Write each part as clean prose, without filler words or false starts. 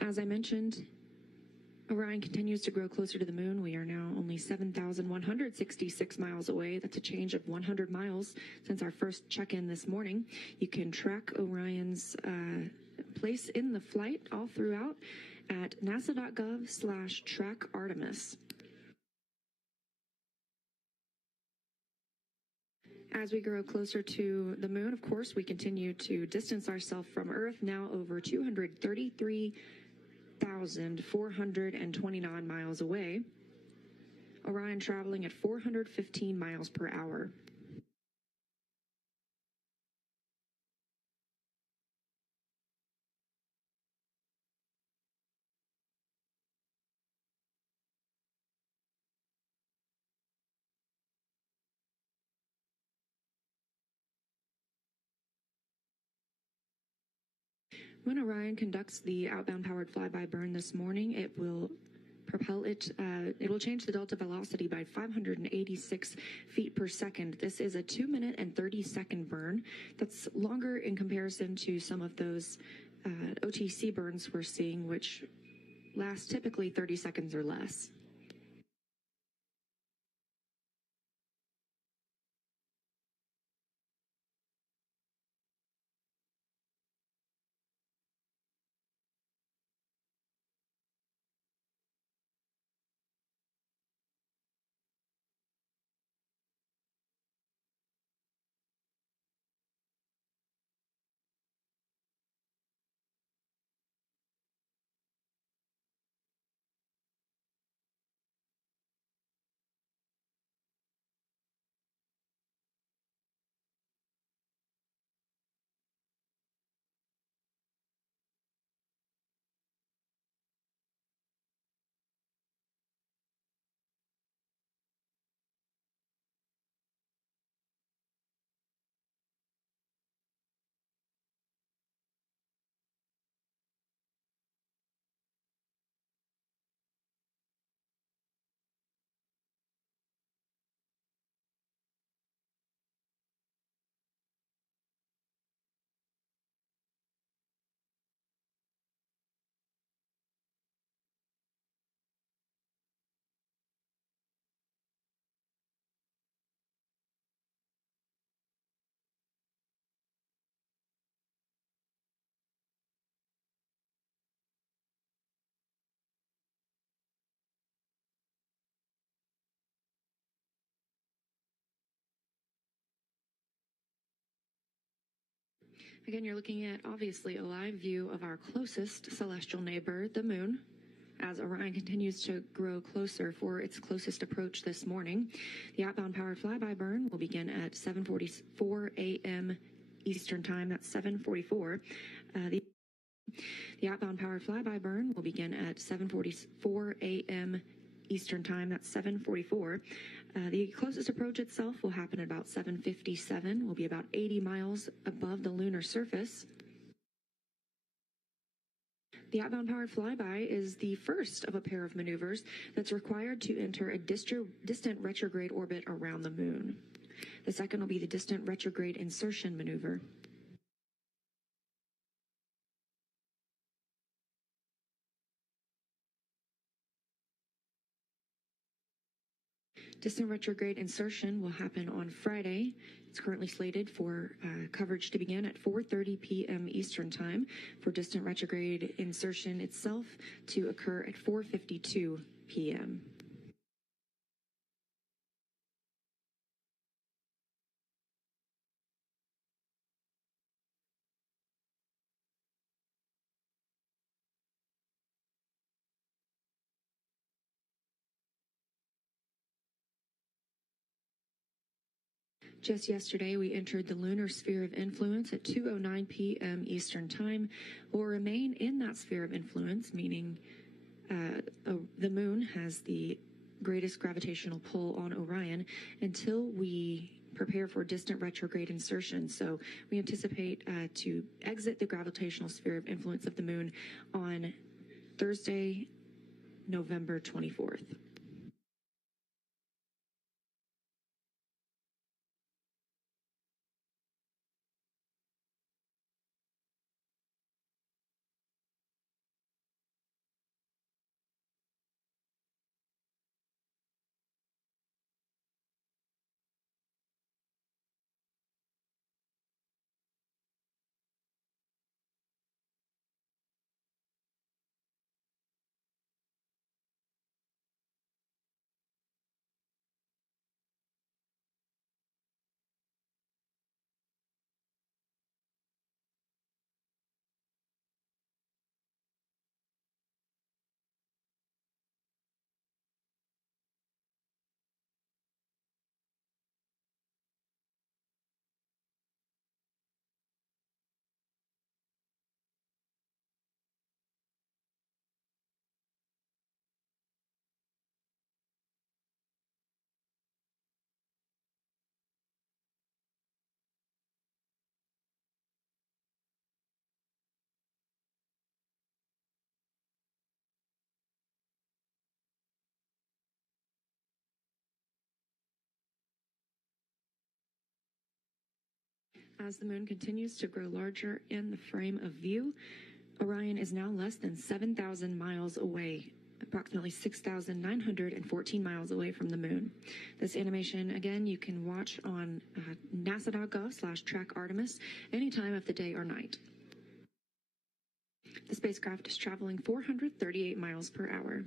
As I mentioned, Orion continues to grow closer to the moon. We are now only 7,166 miles away. That's a change of 100 miles since our first check-in this morning. You can track Orion's place in the flight all throughout at nasa.gov/trackartemis. As we grow closer to the moon, of course, we continue to distance ourselves from Earth, now over 233,429 miles away. Orion traveling at 415 miles per hour. When Orion conducts the outbound powered flyby burn this morning, it will propel it, it will change the delta velocity by 586 feet per second. This is a 2-minute and 30-second burn. That's longer in comparison to some of those OTC burns we're seeing, which last typically 30 seconds or less. Again, you're looking at obviously a live view of our closest celestial neighbor, the moon, as Orion continues to grow closer for its closest approach this morning. The outbound powered flyby burn will begin at 7:44 a.m. Eastern Time. That's 7:44. The outbound powered flyby burn will begin at 7:44 a.m. Eastern Time. That's 7:44. The closest approach itself will happen at about 7:57. Will be about 80 miles above the lunar surface. The outbound powered flyby is the first of a pair of maneuvers that's required to enter a distant retrograde orbit around the moon. The second will be the distant retrograde insertion maneuver. Distant retrograde insertion will happen on Friday. It's currently slated for coverage to begin at 4:30 p.m. Eastern Time, for distant retrograde insertion itself to occur at 4:52 p.m. Just yesterday, we entered the lunar sphere of influence at 2:09 p.m. Eastern Time. We'll remain in that sphere of influence, meaning the moon has the greatest gravitational pull on Orion until we prepare for distant retrograde insertion. So we anticipate to exit the gravitational sphere of influence of the moon on Thursday, November 24th. As the moon continues to grow larger in the frame of view, Orion is now less than 7,000 miles away, approximately 6,914 miles away from the moon. This animation, again, you can watch on nasa.gov/track Artemis any time of the day or night. The spacecraft is traveling 438 miles per hour.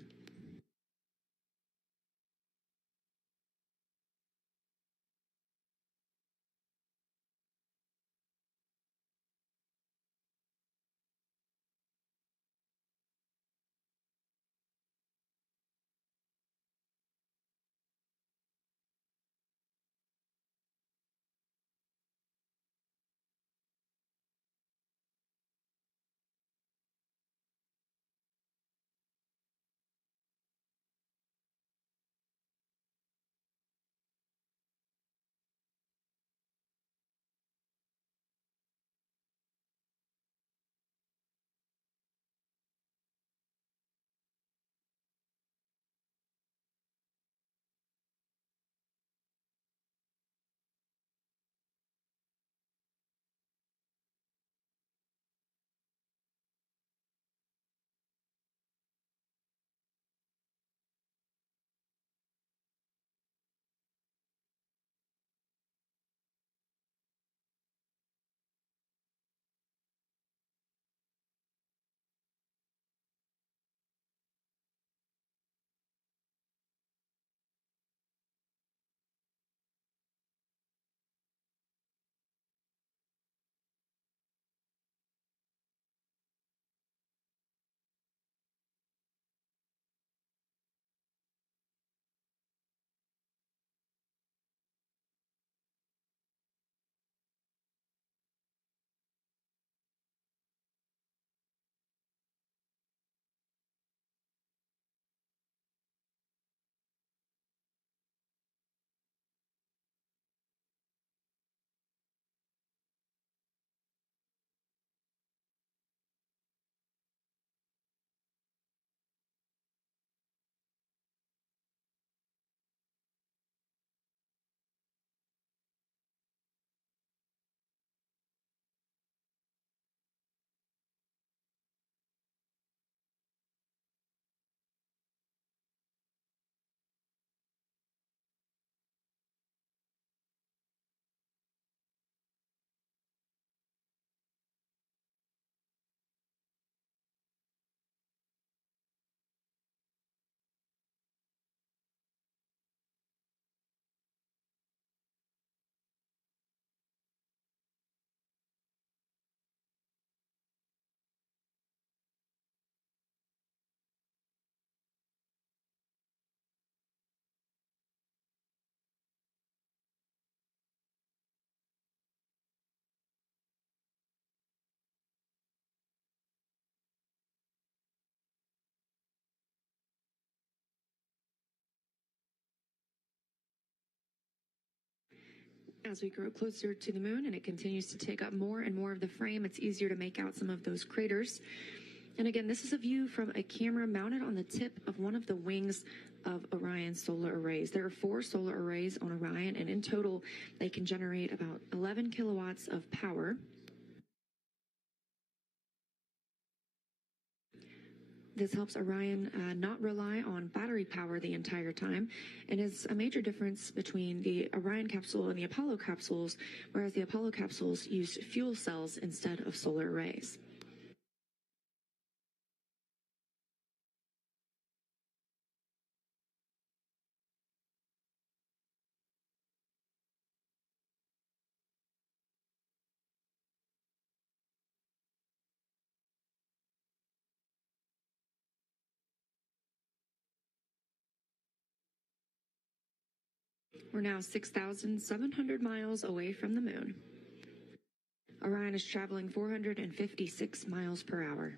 As we grow closer to the moon and it continues to take up more and more of the frame, it's easier to make out some of those craters. And again, this is a view from a camera mounted on the tip of one of the wings of Orion's solar arrays. There are 4 solar arrays on Orion, and in total, they can generate about 11 kilowatts of power. This helps Orion not rely on battery power the entire time, and is a major difference between the Orion capsule and the Apollo capsules, whereas the Apollo capsules used fuel cells instead of solar arrays. We're now 6,700 miles away from the moon. Orion is traveling 456 miles per hour.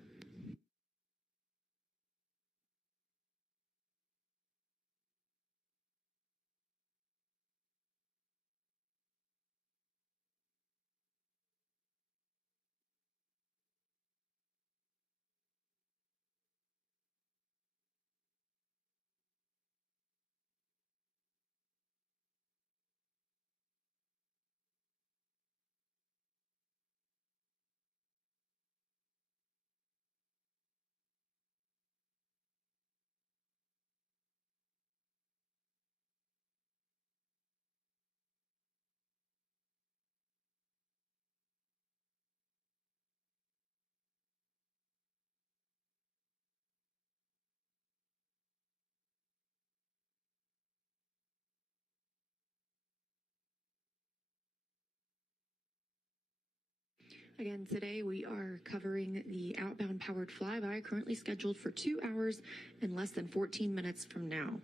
Again, today we are covering the outbound powered flyby, currently scheduled for 2 hours and less than 14 minutes from now.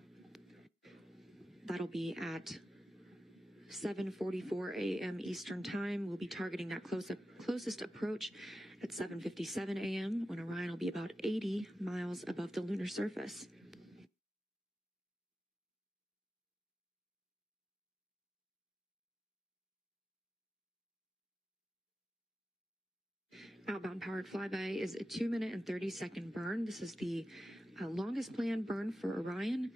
That'll be at 7:44 a.m. Eastern Time. We'll be targeting that closest approach at 7:57 a.m. when Orion will be about 80 miles above the lunar surface. Outbound powered flyby is a 2-minute and 30-second burn. This is the longest planned burn for Orion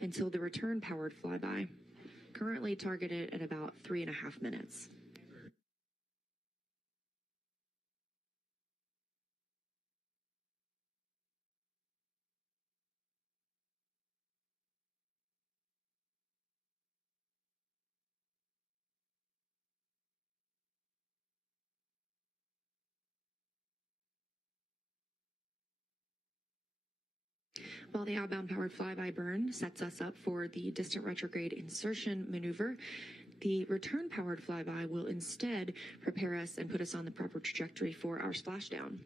until the return powered flyby, currently targeted at about 3.5 minutes. While the outbound powered flyby burn sets us up for the distant retrograde insertion maneuver, the return powered flyby will instead prepare us and put us on the proper trajectory for our splashdown.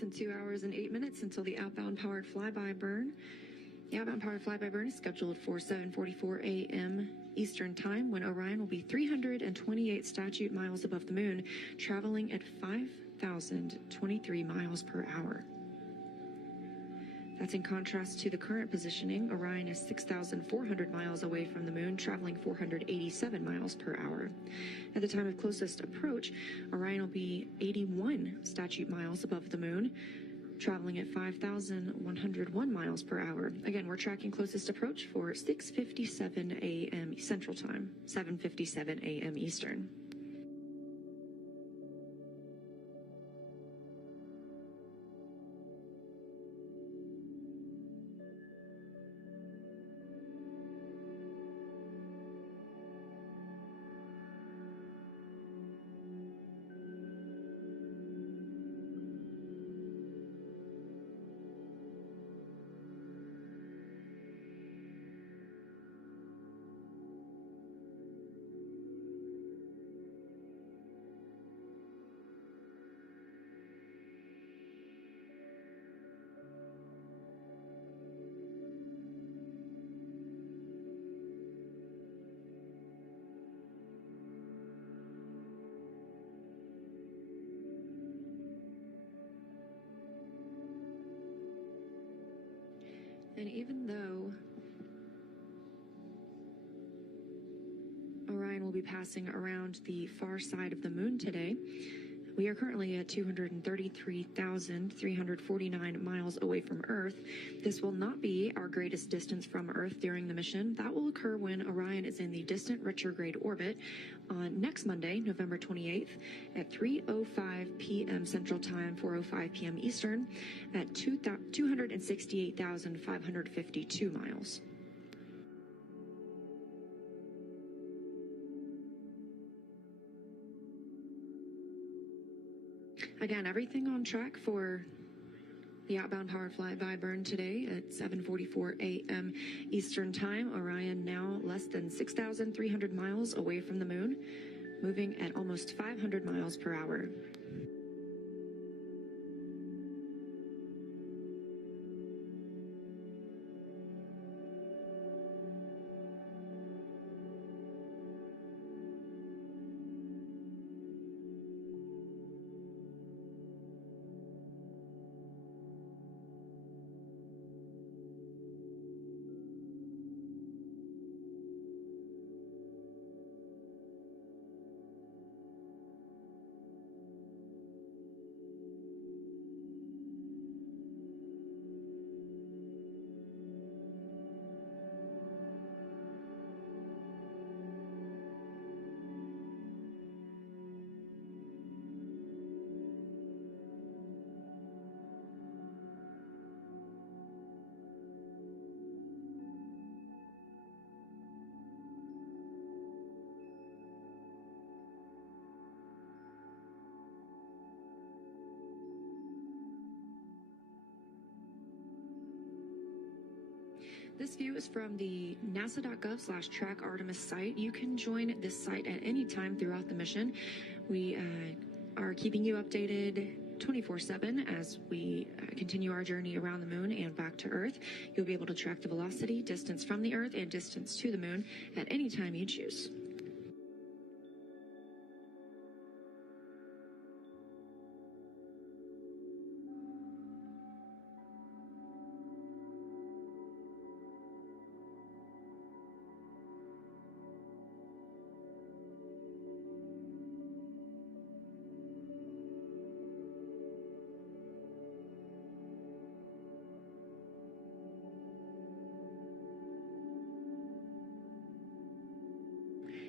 than 2 hours and 8 minutes until the outbound powered flyby burn. The outbound powered flyby burn is scheduled for 7:44 a.m. Eastern Time, when Orion will be 328 statute miles above the moon, traveling at 5,023 miles per hour. That's in contrast to the current positioning. Orion is 6,400 miles away from the moon, traveling 487 miles per hour. At the time of closest approach, Orion will be 81 statute miles above the moon, traveling at 5,101 miles per hour. Again, we're tracking closest approach for 6:57 a.m. Central Time, 7:57 a.m. Eastern. And even though Orion will be passing around the far side of the moon today, we are currently at 233,349 miles away from Earth. This will not be our greatest distance from Earth during the mission. That will occur when Orion is in the distant retrograde orbit on next Monday, November 28th at 3:05 p.m. Central Time, 4:05 p.m. Eastern at 268,552 miles. Again, everything on track for the outbound powered flyby burn today at 7:44 a.m. Eastern Time. Orion now less than 6,300 miles away from the moon, moving at almost 500 miles per hour. This view is from the nasa.gov/track Artemis site. You can join this site at any time throughout the mission. We are keeping you updated 24/7 as we continue our journey around the moon and back to Earth. You'll be able to track the velocity, distance from the Earth, and distance to the moon at any time you choose.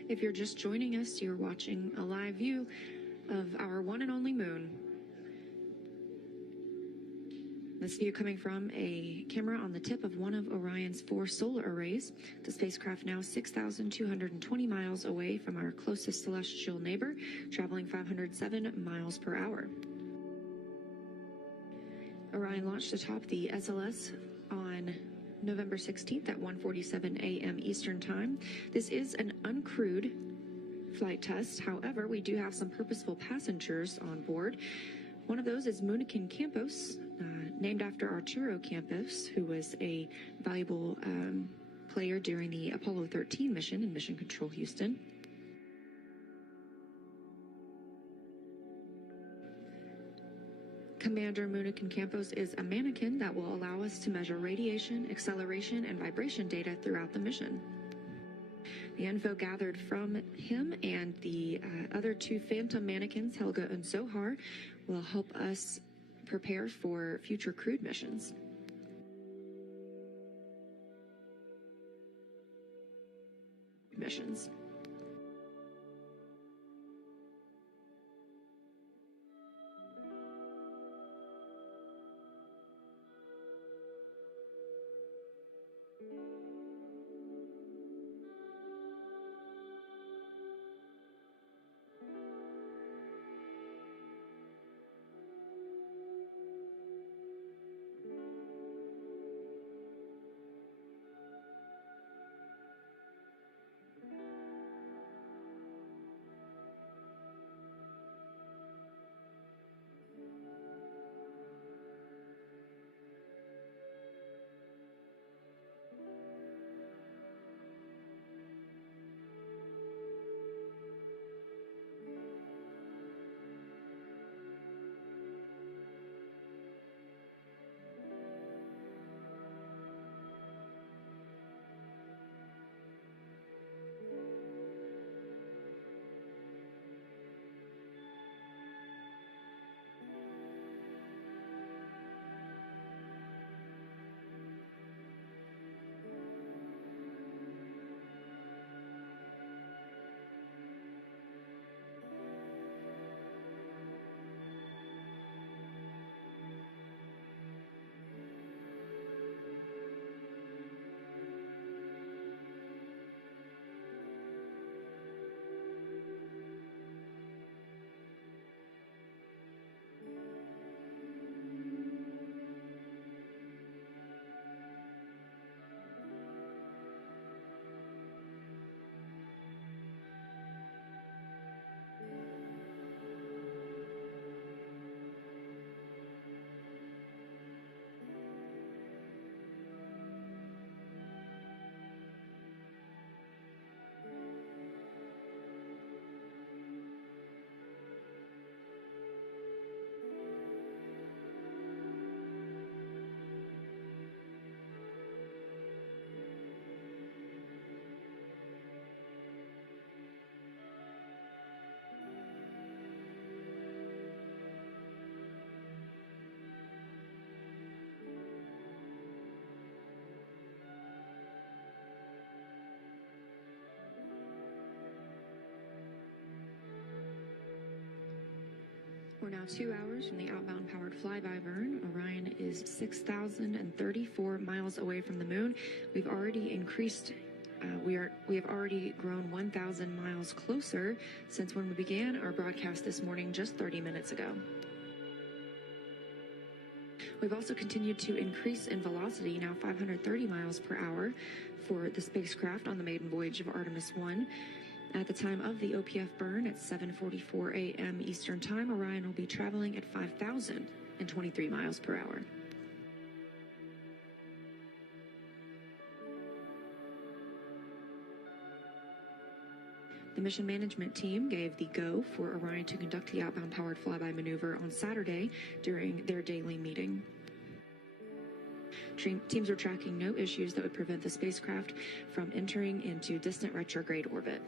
If you're just joining us, you're watching a live view of our one and only moon. This view coming from a camera on the tip of one of Orion's 4 solar arrays. The spacecraft now 6,220 miles away from our closest celestial neighbor, traveling 507 miles per hour. Orion launched atop the SLS on November 16th at 1:47 a.m. Eastern Time. This is an uncrewed flight test. However, we do have some purposeful passengers on board. One of those is Munikin Campos, named after Arturo Campos, who was a valuable player during the Apollo 13 mission in Mission Control Houston. Commander Munikin Campos is a mannequin that will allow us to measure radiation, acceleration, and vibration data throughout the mission. The info gathered from him and the other two phantom mannequins, Helga and Zohar, will help us prepare for future crewed missions. We're now 2 hours from the outbound powered flyby burn. Orion is 6,034 miles away from the moon. We've already increased. We have already grown 1,000 miles closer since when we began our broadcast this morning just 30 minutes ago. We've also continued to increase in velocity, now 530 miles per hour for the spacecraft on the maiden voyage of Artemis 1. At the time of the OPF burn at 7:44 a.m. Eastern Time, Orion will be traveling at 5,023 miles per hour. The mission management team gave the go for Orion to conduct the outbound powered flyby maneuver on Saturday during their daily meeting. Teams are tracking no issues that would prevent the spacecraft from entering into distant retrograde orbit.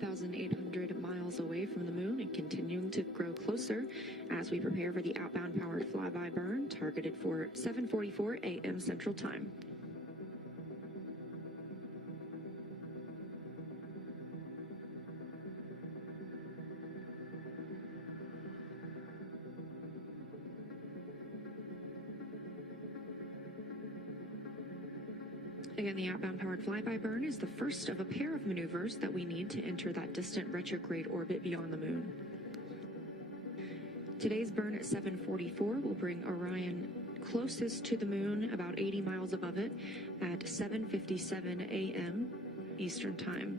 5,800 miles away from the moon and continuing to grow closer as we prepare for the outbound powered flyby burn targeted for 7:44 a.m. Central Time. Again, the outbound powered flyby burn is the first of a pair of maneuvers that we need to enter that distant retrograde orbit beyond the moon. Today's burn at 7:44 will bring Orion closest to the moon, about 80 miles above it, at 7:57 a.m. Eastern Time.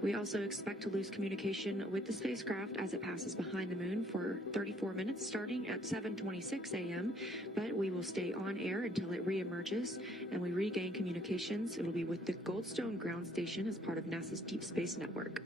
We also expect to lose communication with the spacecraft as it passes behind the moon for 34 minutes, starting at 7:26 a.m., but we will stay on air until it reemerges and we regain communications. It will be with the Goldstone ground station as part of NASA's Deep Space Network.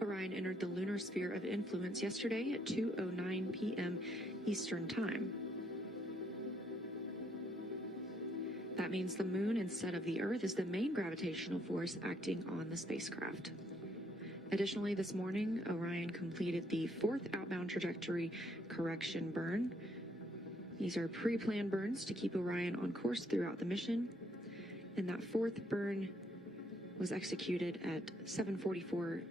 Orion entered the lunar sphere of influence yesterday at 2:09 p.m. Eastern Time. That means the moon instead of the Earth is the main gravitational force acting on the spacecraft. Additionally, this morning, Orion completed the fourth outbound trajectory correction burn. These are pre-planned burns to keep Orion on course throughout the mission. And that fourth burn was executed at 1:44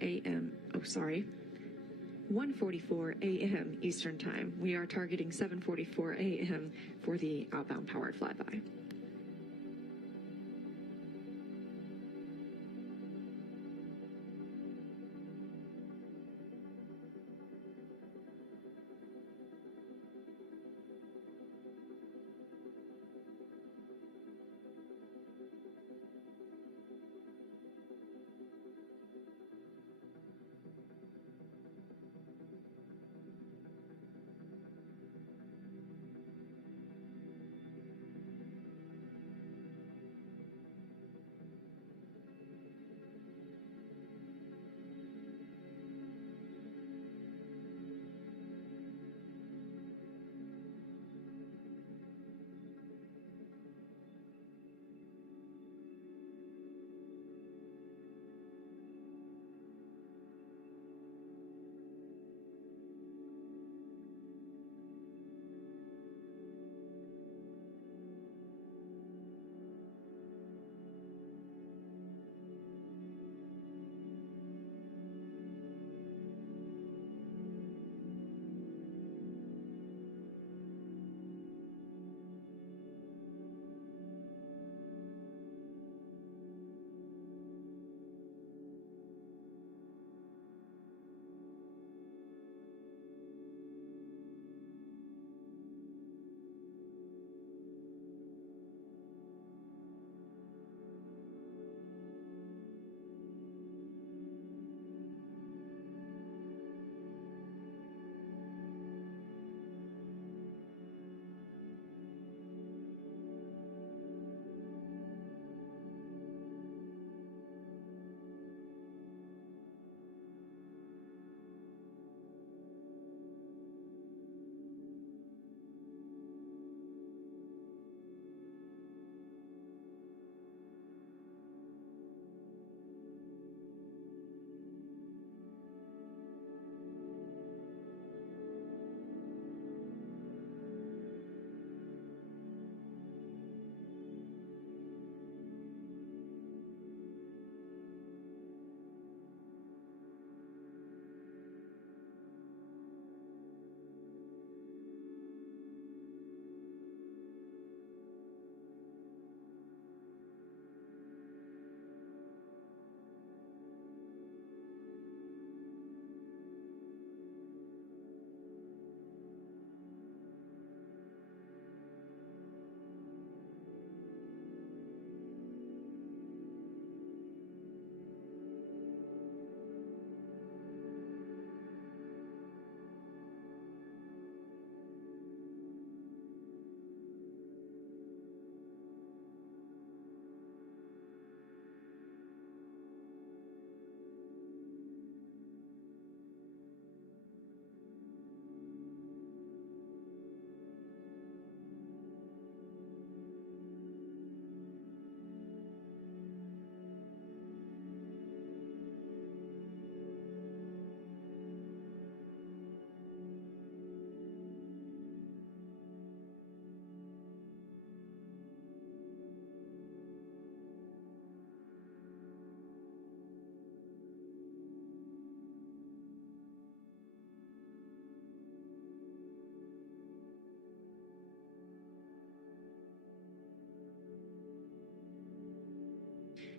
a.m. Eastern Time. We are targeting 7:44 a.m. for the outbound powered flyby.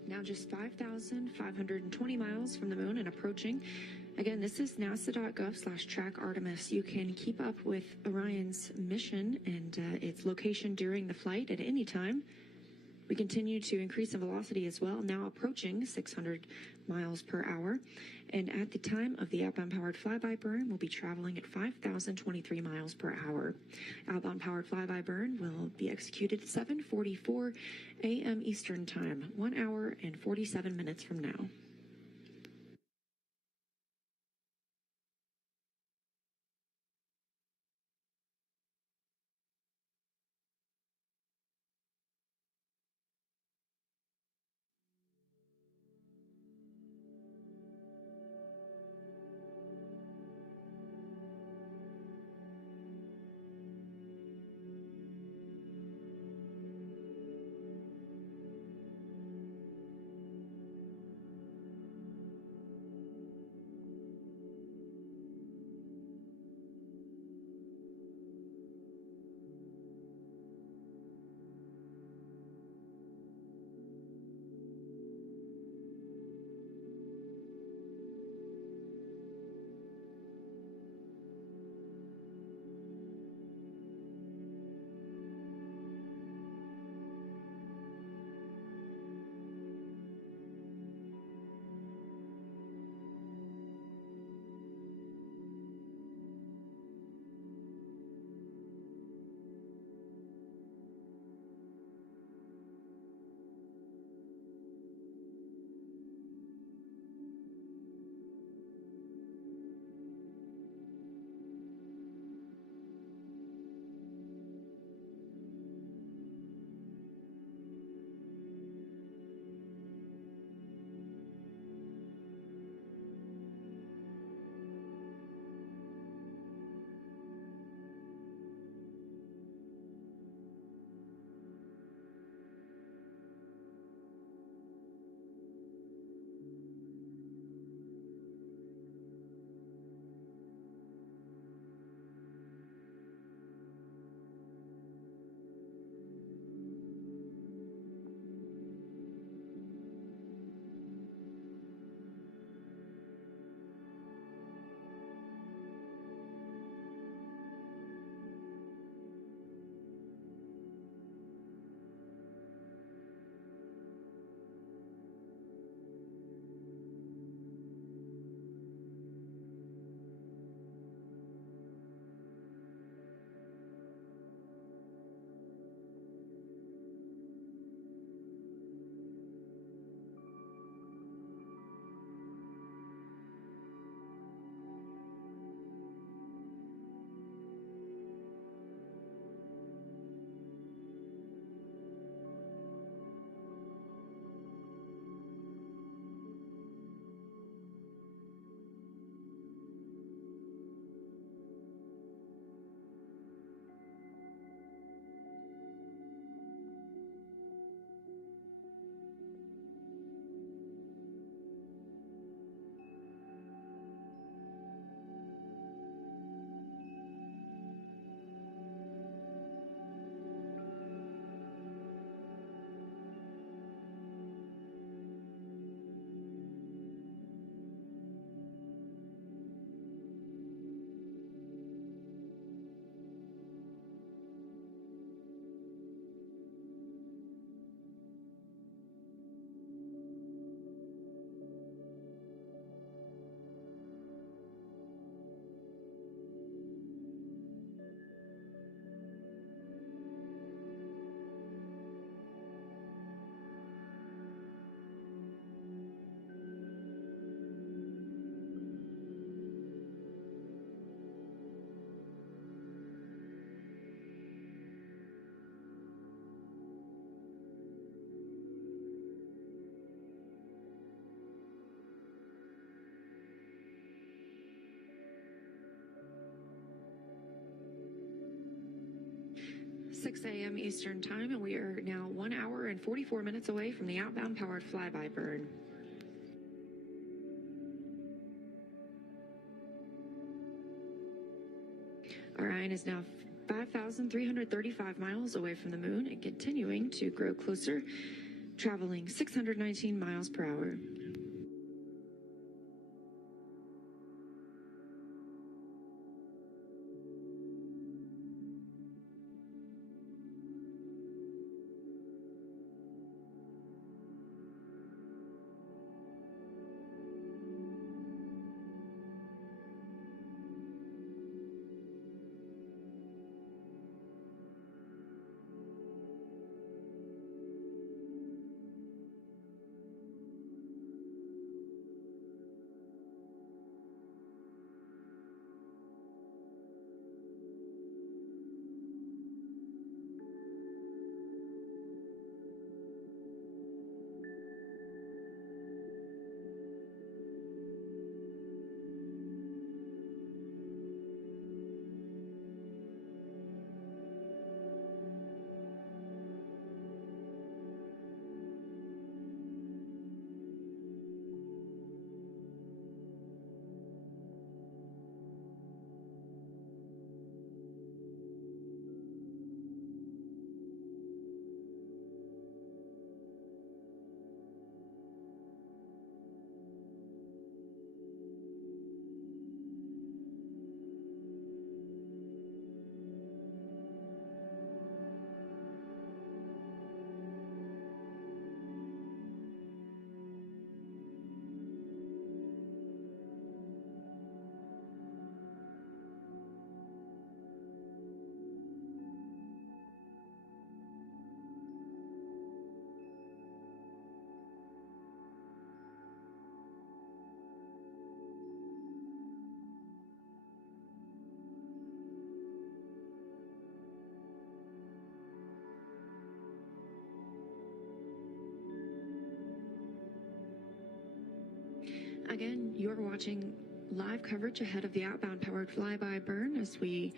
Now just 5,520 miles from the moon and approaching. Again, this is nasa.gov/track Artemis. You can keep up with Orion's mission and its location during the flight at any time. We continue to increase in velocity as well, now approaching 600 miles per hour. And at the time of the outbound powered flyby burn, we'll be traveling at 5,023 miles per hour. Outbound powered flyby burn will be executed at 7:44 a.m. Eastern Time, 1 hour and 47 minutes from now. .6 a.m. Eastern Time, and we are now 1 hour and 44 minutes away from the outbound powered flyby burn. Orion is now 5,335 miles away from the moon and continuing to grow closer traveling 619 miles per hour. Again, you're watching live coverage ahead of the outbound powered flyby burn as we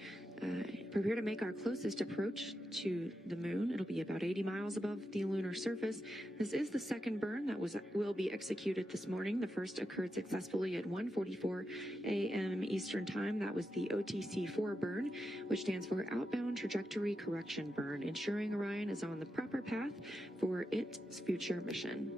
prepare to make our closest approach to the moon. It'll be about 80 miles above the lunar surface. This is the second burn that will be executed this morning. The first occurred successfully at 1:44 a.m. Eastern Time. That was the OTC-4 burn, which stands for Outbound Trajectory Correction Burn, ensuring Orion is on the proper path for its future mission.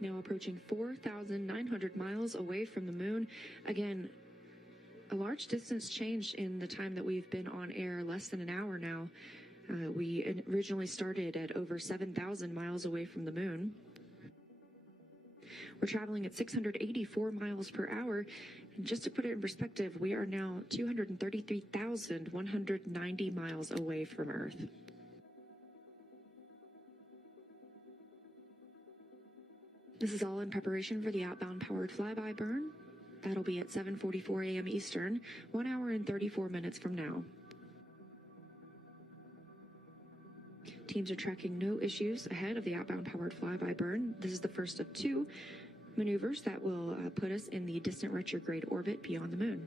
Now approaching 4,900 miles away from the moon. Again, a large distance change in the time that we've been on air, less than an hour now. We originally started at over 7,000 miles away from the moon. We're traveling at 684 miles per hour. And just to put it in perspective, we are now 233,190 miles away from Earth. This is all in preparation for the outbound powered flyby burn. That'll be at 7:44 a.m. Eastern, 1 hour and 34 minutes from now. Teams are tracking no issues ahead of the outbound powered flyby burn. This is the first of 2 maneuvers that will put us in the distant retrograde orbit beyond the moon.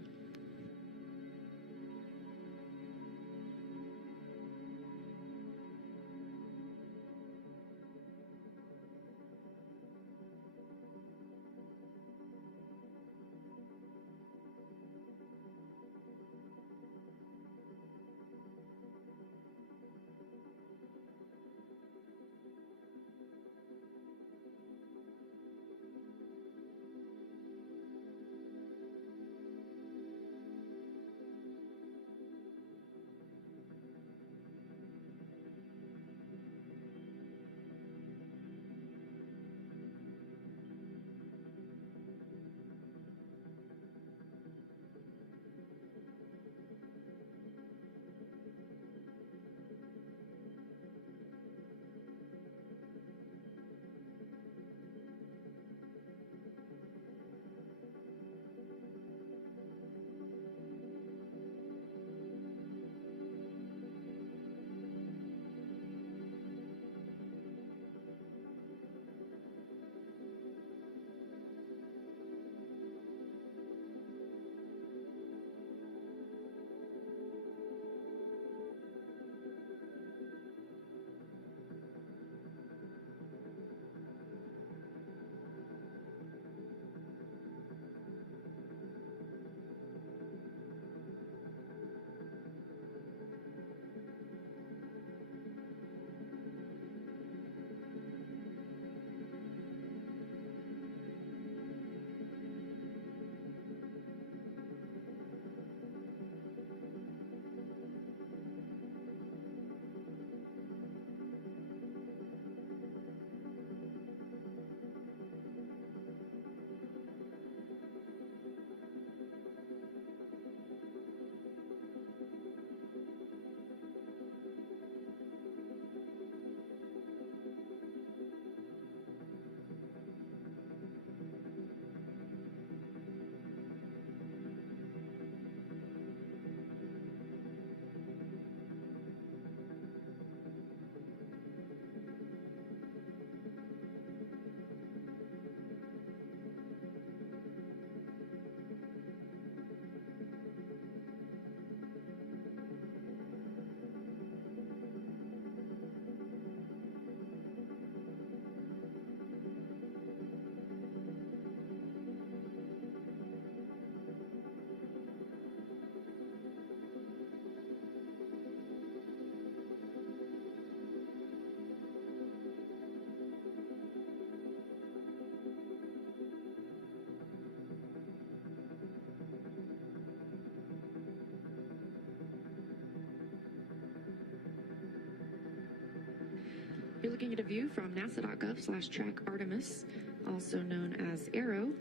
You're looking at a view from nasa.gov/track Artemis, also known as ARROW,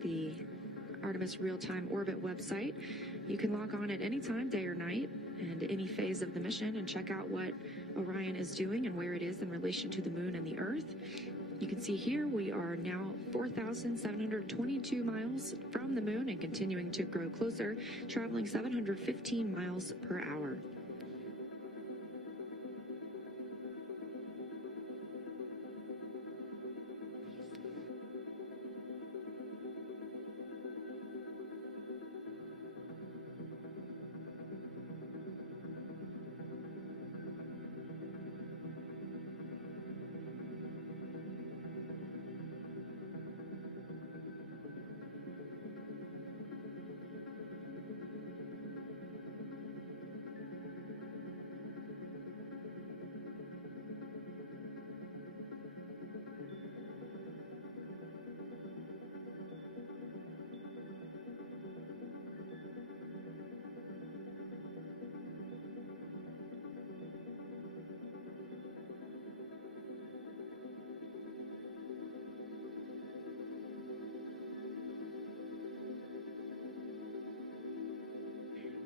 the Artemis Real-Time Orbit website. You can log on at any time, day or night, and any phase of the mission and check out what Orion is doing and where it is in relation to the moon and the Earth. You can see here we are now 4,722 miles from the moon and continuing to grow closer, traveling 715 miles per hour.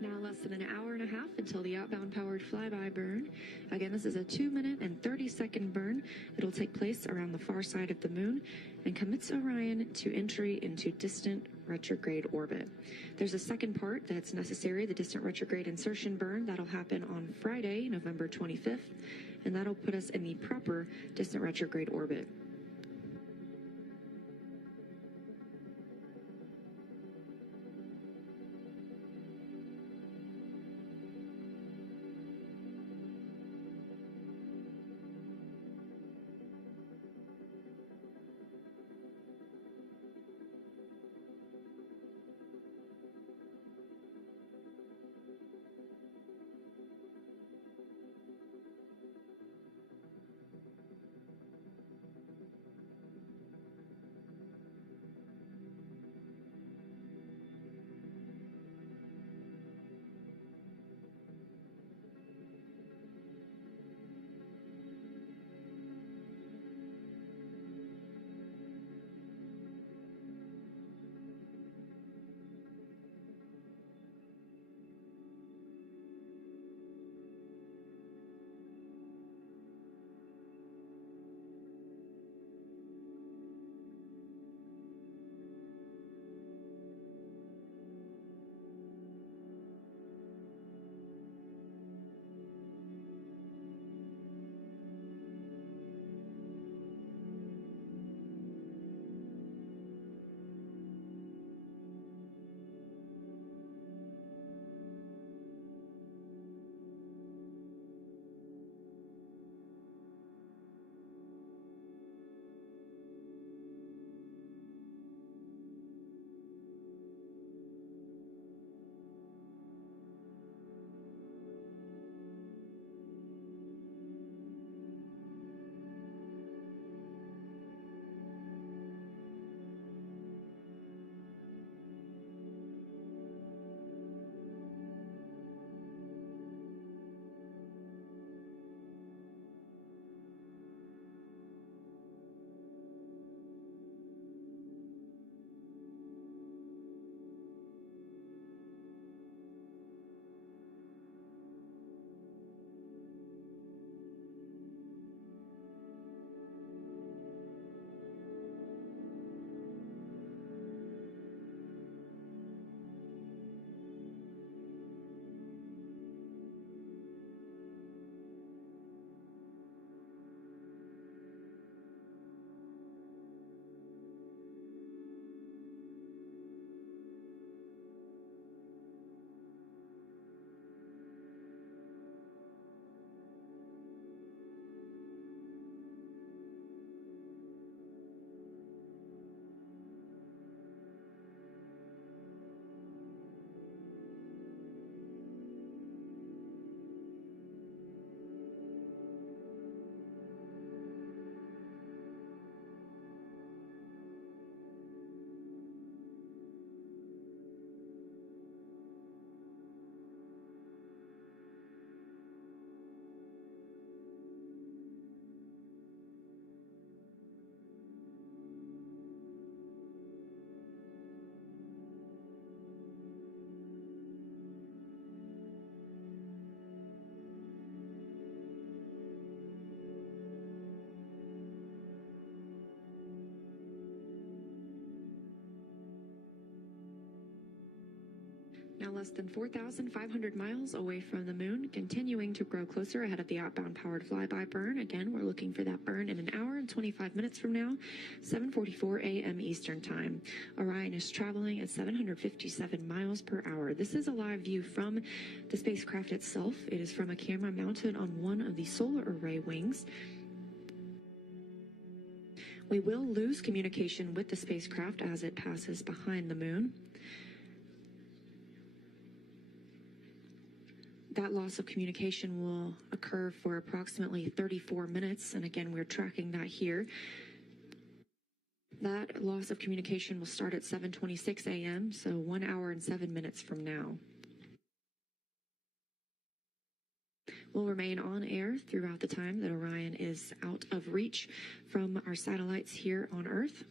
Now less than an hour and a half until the outbound powered flyby burn. Again, this is a 2-minute and 30-second burn. It'll take place around the far side of the moon and commits Orion to entry into distant retrograde orbit. There's a second part that's necessary, the distant retrograde insertion burn. That'll happen on Friday, November 25th, and that'll put us in the proper distant retrograde orbit. Now less than 4,500 miles away from the moon, continuing to grow closer ahead of the outbound powered flyby burn. Again, we're looking for that burn in an hour and 25 minutes from now, 7:44 a.m. Eastern Time. Orion is traveling at 757 miles per hour. This is a live view from the spacecraft itself. It is from a camera mounted on one of the solar array wings. We will lose communication with the spacecraft as it passes behind the moon. That loss of communication will occur for approximately 34 minutes, and again, we're tracking that here. That loss of communication will start at 7:26 a.m., so 1 hour and 7 minutes from now. We'll remain on air throughout the time that Orion is out of reach from our satellites here on Earth.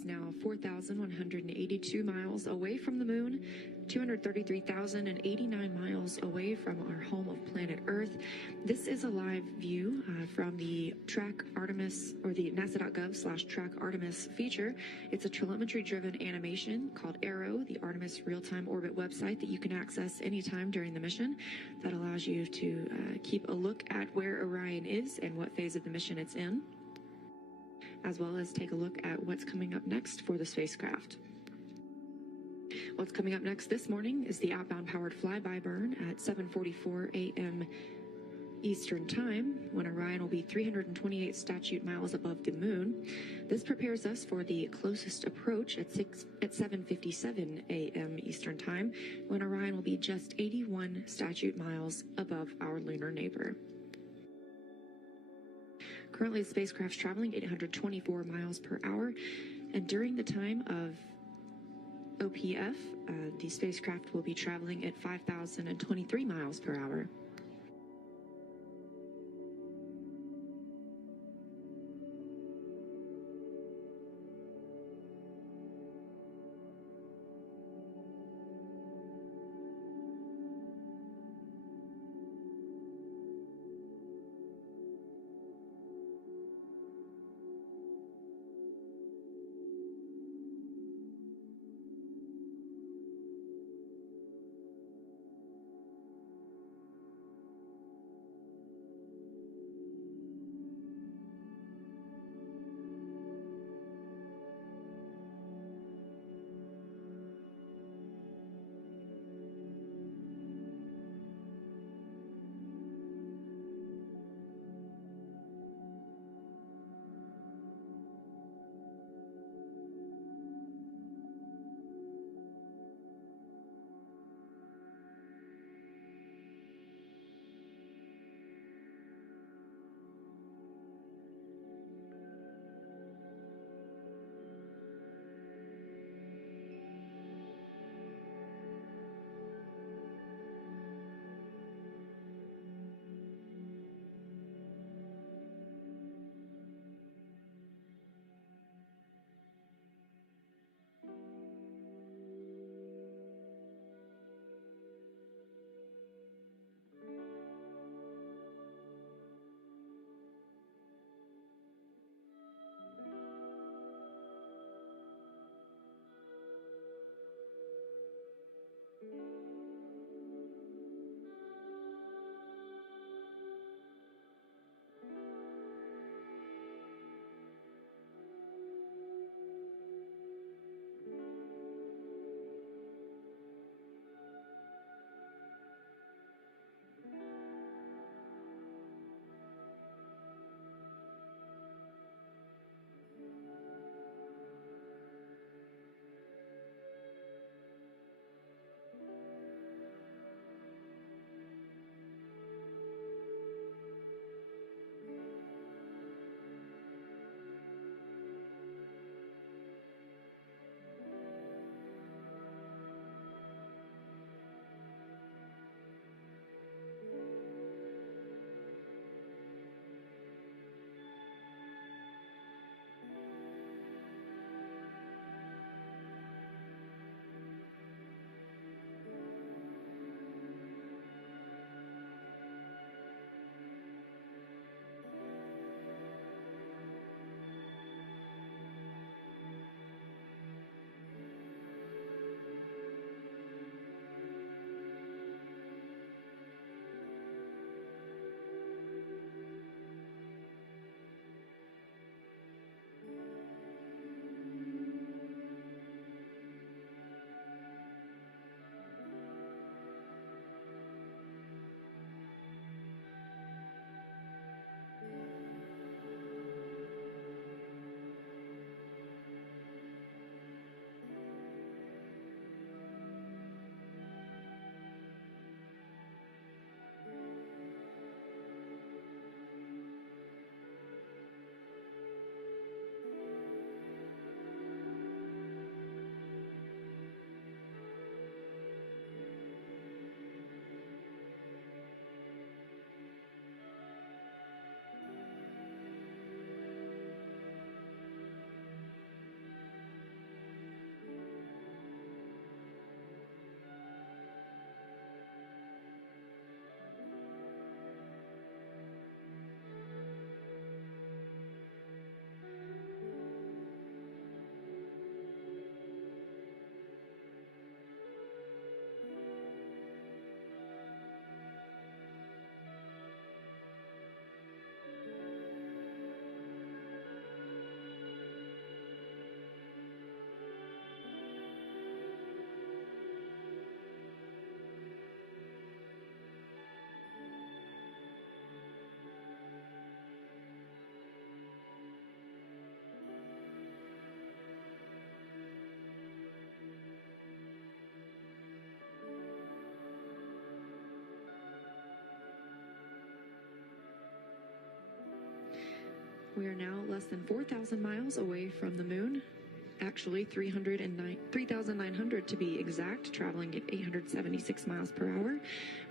is now 4,182 miles away from the moon, 233,089 miles away from our home of planet Earth. This is a live view from the Track Artemis, or the NASA.gov/Track Artemis feature. It's a telemetry-driven animation called Arrow, the Artemis real-time orbit website that you can access anytime during the mission. That allows you to keep a look at where Orion is and what phase of the mission it's in, as well as take a look at what's coming up next for the spacecraft. What's coming up next this morning is the outbound powered flyby burn at 7:44 a.m. Eastern Time, when Orion will be 328 statute miles above the moon. This prepares us for the closest approach at 7:57 a.m. Eastern Time, when Orion will be just 81 statute miles above our lunar neighbor. Currently, the spacecraft's traveling 824 miles per hour, and during the time of OPF, the spacecraft will be traveling at 5,023 miles per hour. We are now less than 4,000 miles away from the moon. Actually, 3,900 to be exact, traveling at 876 miles per hour.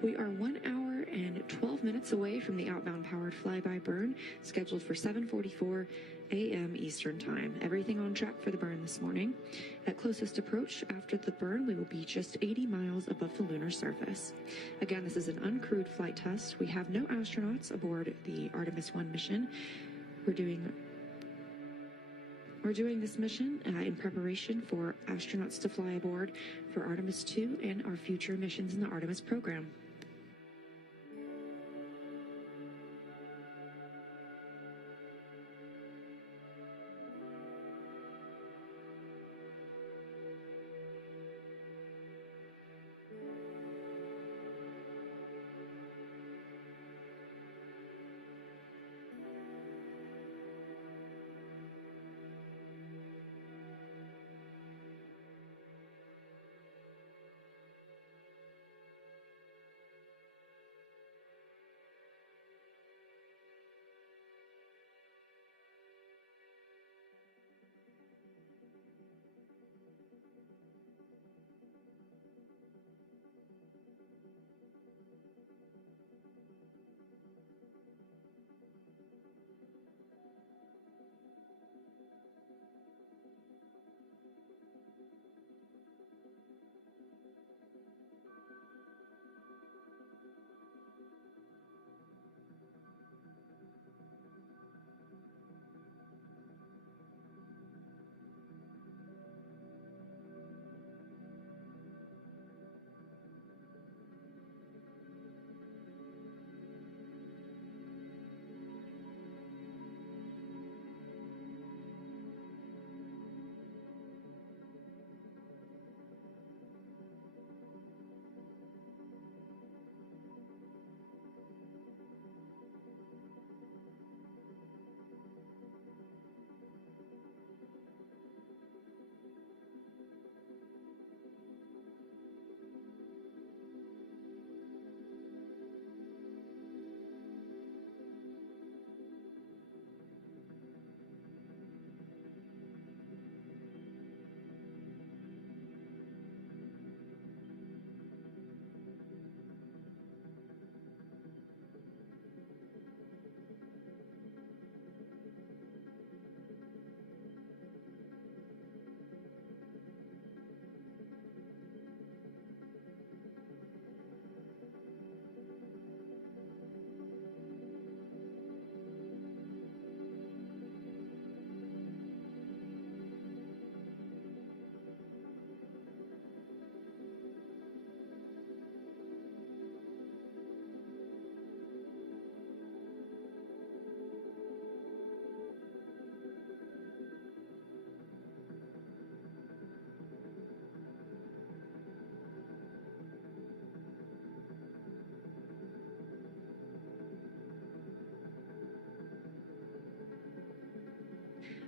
We are 1 hour and 12 minutes away from the outbound powered flyby burn, scheduled for 7:44 a.m. Eastern Time. Everything on track for the burn this morning. At closest approach after the burn, we will be just 80 miles above the lunar surface. Again, this is an uncrewed flight test. We have no astronauts aboard the Artemis 1 mission. We're doing this mission in preparation for astronauts to fly aboard for Artemis 2 and our future missions in the Artemis program.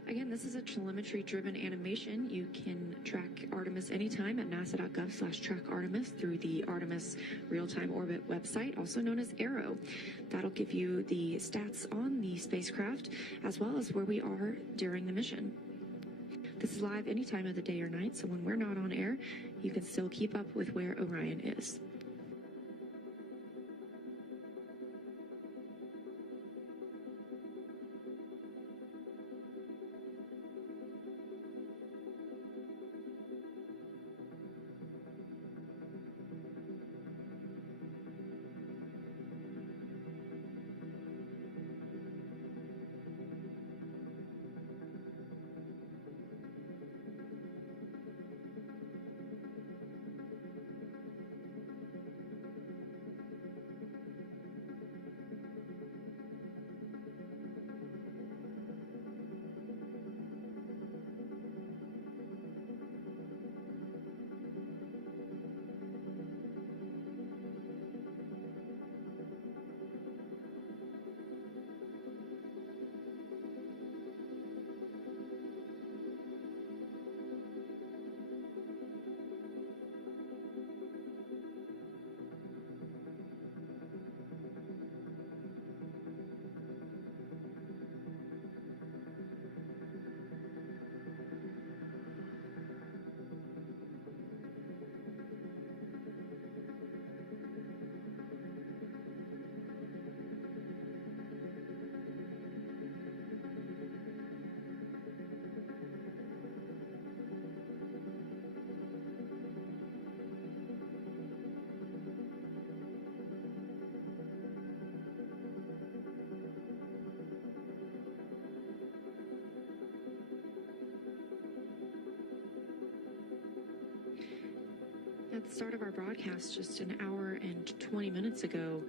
Again, this is a telemetry-driven animation. You can track Artemis anytime at nasa.gov/trackartemis through the Artemis Real-Time Orbit website, also known as ARROW. That'll give you the stats on the spacecraft, as well as where we are during the mission. This is live any time of the day or night, so when we're not on air, you can still keep up with where Orion is. start of our broadcast just an hour and 20 minutes ago,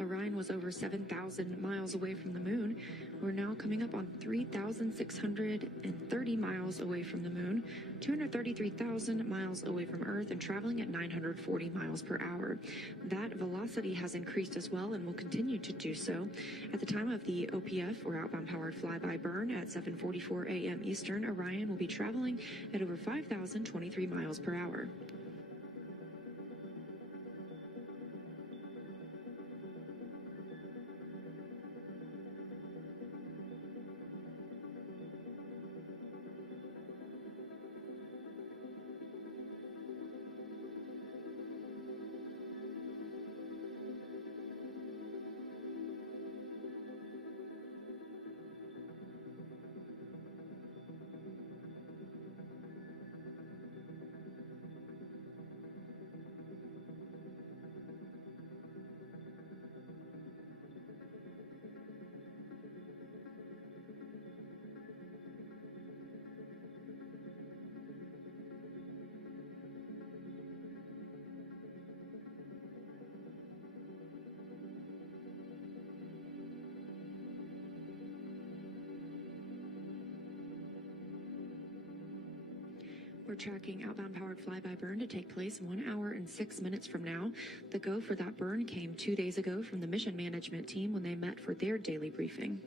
Orion was over 7,000 miles away from the moon. We're now coming up on 3,630 miles away from the moon, 233,000 miles away from Earth, and traveling at 940 miles per hour. That velocity has increased as well and will continue to do so. At the time of the OPF, or outbound powered flyby burn, at 7:44 a.m. Eastern, Orion will be traveling at over 5,023 miles per hour. We're tracking outbound powered flyby burn to take place 1 hour and 6 minutes from now. The go for that burn came 2 days ago from the mission management team when they met for their daily briefing.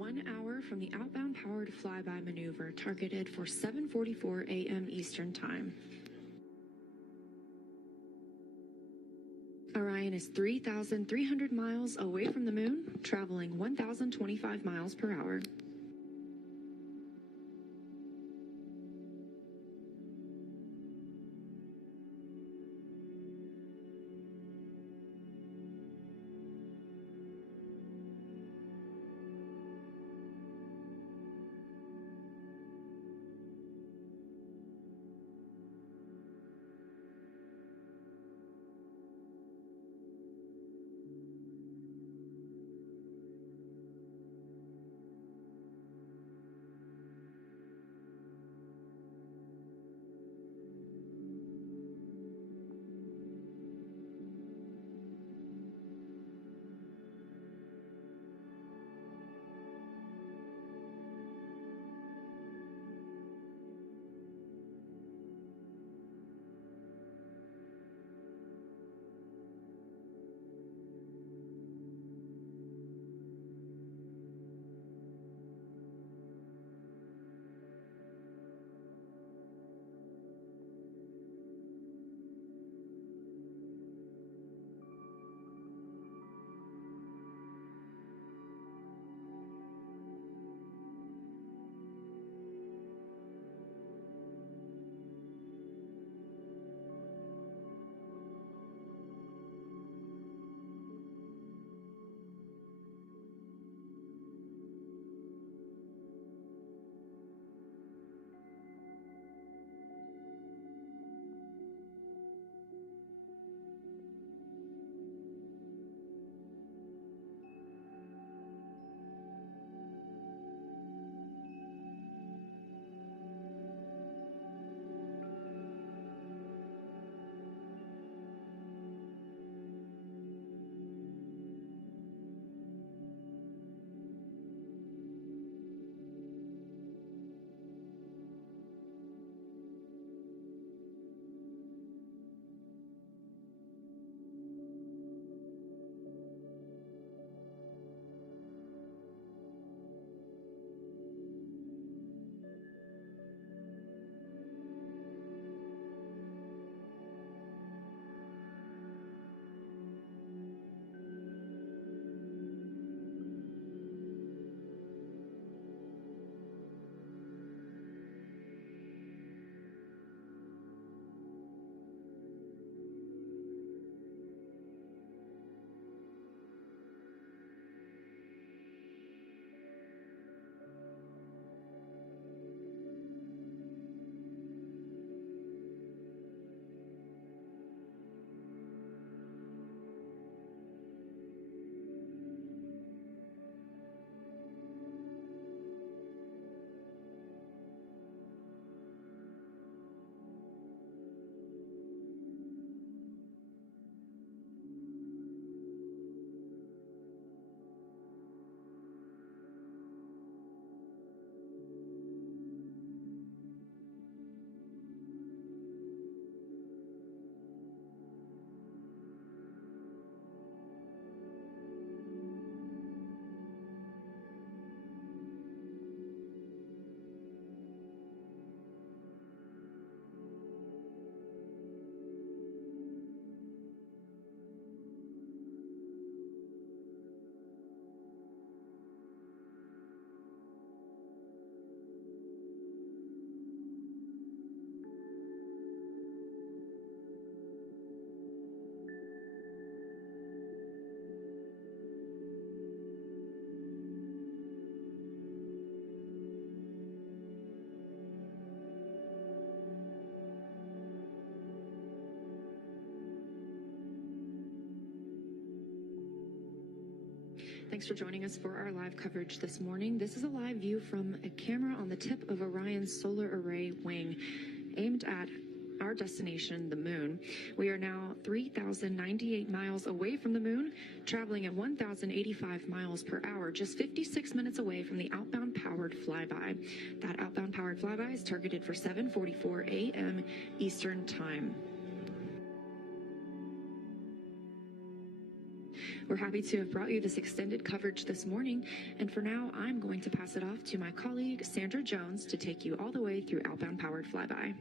1 hour from the outbound powered flyby maneuver targeted for 7:44 a.m. Eastern Time. Orion is 3,300 miles away from the moon, traveling 1,025 miles per hour. Thanks for joining us for our live coverage this morning. This is a live view from a camera on the tip of Orion's solar array wing, aimed at our destination, the moon. We are now 3,098 miles away from the moon, traveling at 1,085 miles per hour, just 56 minutes away from the outbound powered flyby. That outbound powered flyby is targeted for 7:44 a.m. Eastern Time. We're happy to have brought you this extended coverage this morning, and for now, I'm going to pass it off to my colleague, Sandra Jones, to take you all the way through outbound powered flyby.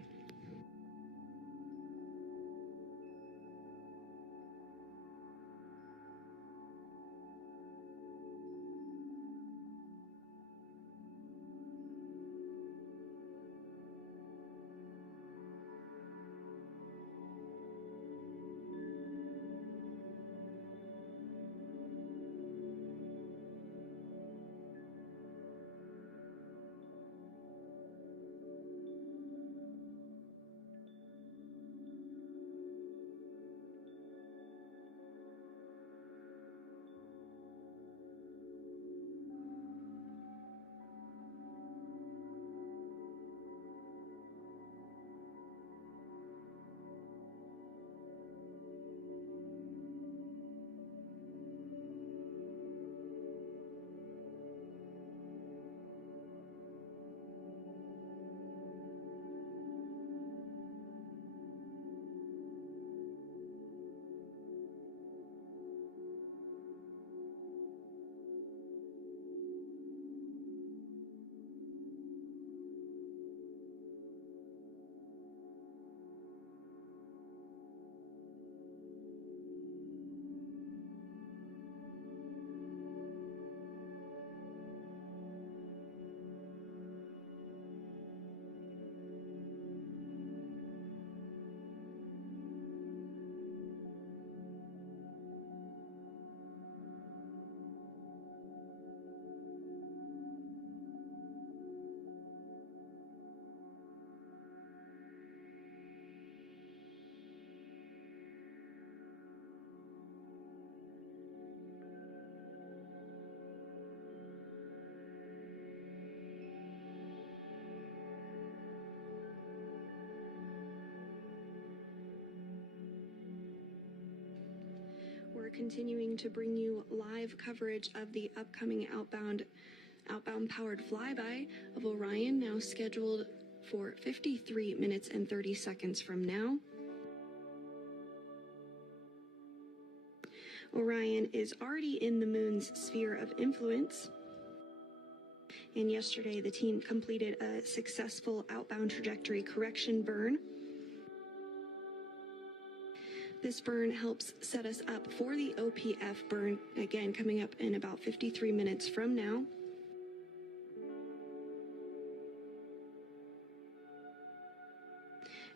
We're continuing to bring you live coverage of the upcoming outbound powered flyby of Orion, now scheduled for 53 minutes and 30 seconds from now. Orion is already in the moon's sphere of influence, and yesterday the team completed a successful outbound trajectory correction burn. This burn helps set us up for the OPF burn, again coming up in about 53 minutes from now.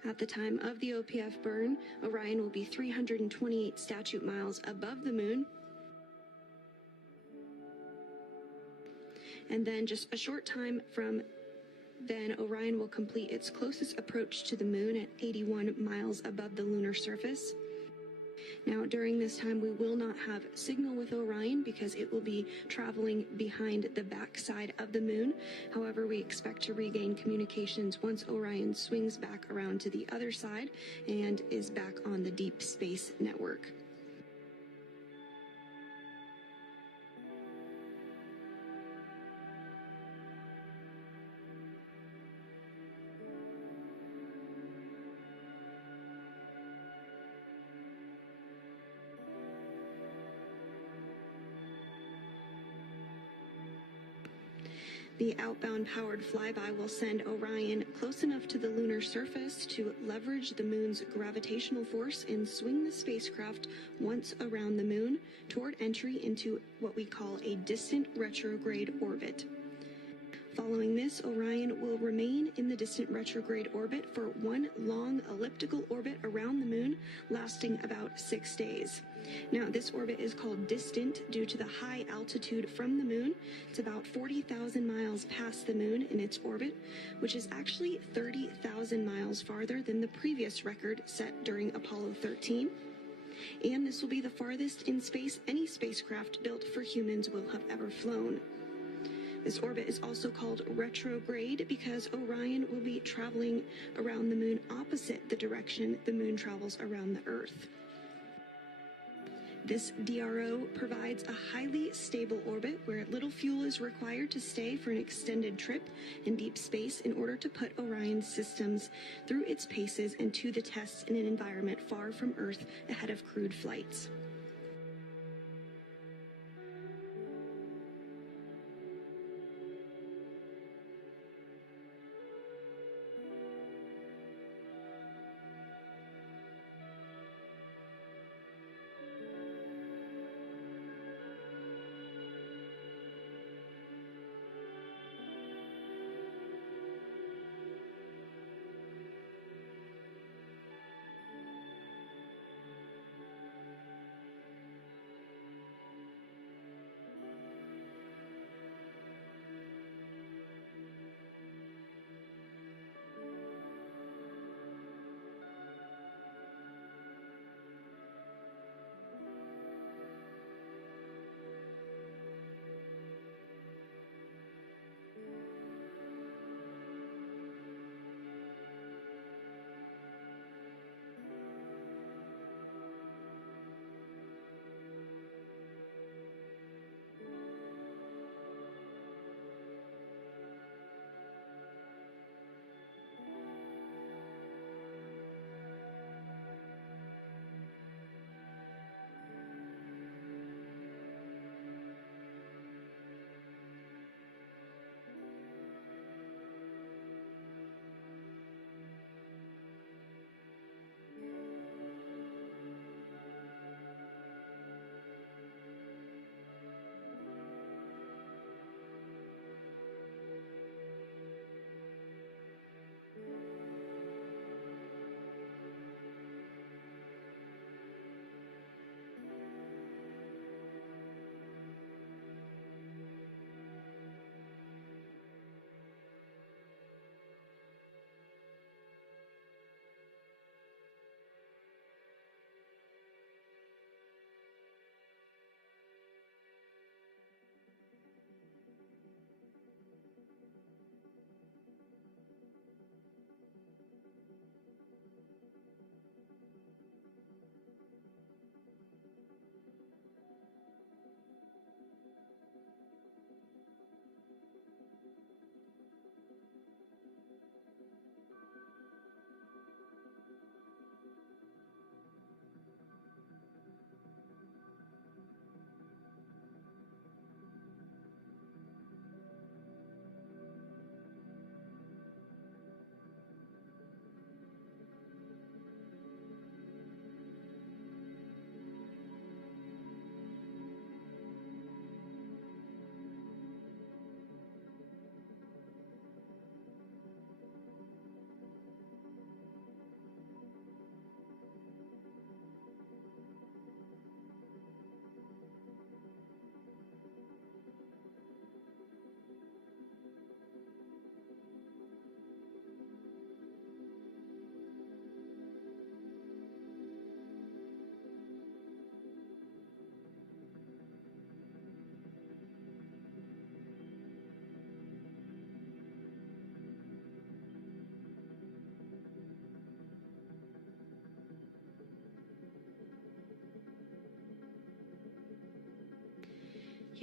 At the time of the OPF burn, Orion will be 328 statute miles above the moon. And then just a short time from then, Orion will complete its closest approach to the moon at 81 miles above the lunar surface. Now, during this time, we will not have signal with Orion because it will be traveling behind the backside of the moon. However, we expect to regain communications once Orion swings back around to the other side and is back on the deep space network. The outbound powered flyby will send Orion close enough to the lunar surface to leverage the moon's gravitational force and swing the spacecraft once around the moon toward entry into what we call a distant retrograde orbit. Following this, Orion will remain in the distant retrograde orbit for one long elliptical orbit around the moon, lasting about 6 days. Now, this orbit is called distant due to the high altitude from the moon. It's about 40,000 miles past the moon in its orbit, which is actually 30,000 miles farther than the previous record set during Apollo 13. And this will be the farthest in space any spacecraft built for humans will have ever flown. This orbit is also called retrograde because Orion will be traveling around the moon opposite the direction the moon travels around the Earth. This DRO provides a highly stable orbit where little fuel is required to stay for an extended trip in deep space in order to put Orion's systems through its paces and to the tests in an environment far from Earth ahead of crewed flights.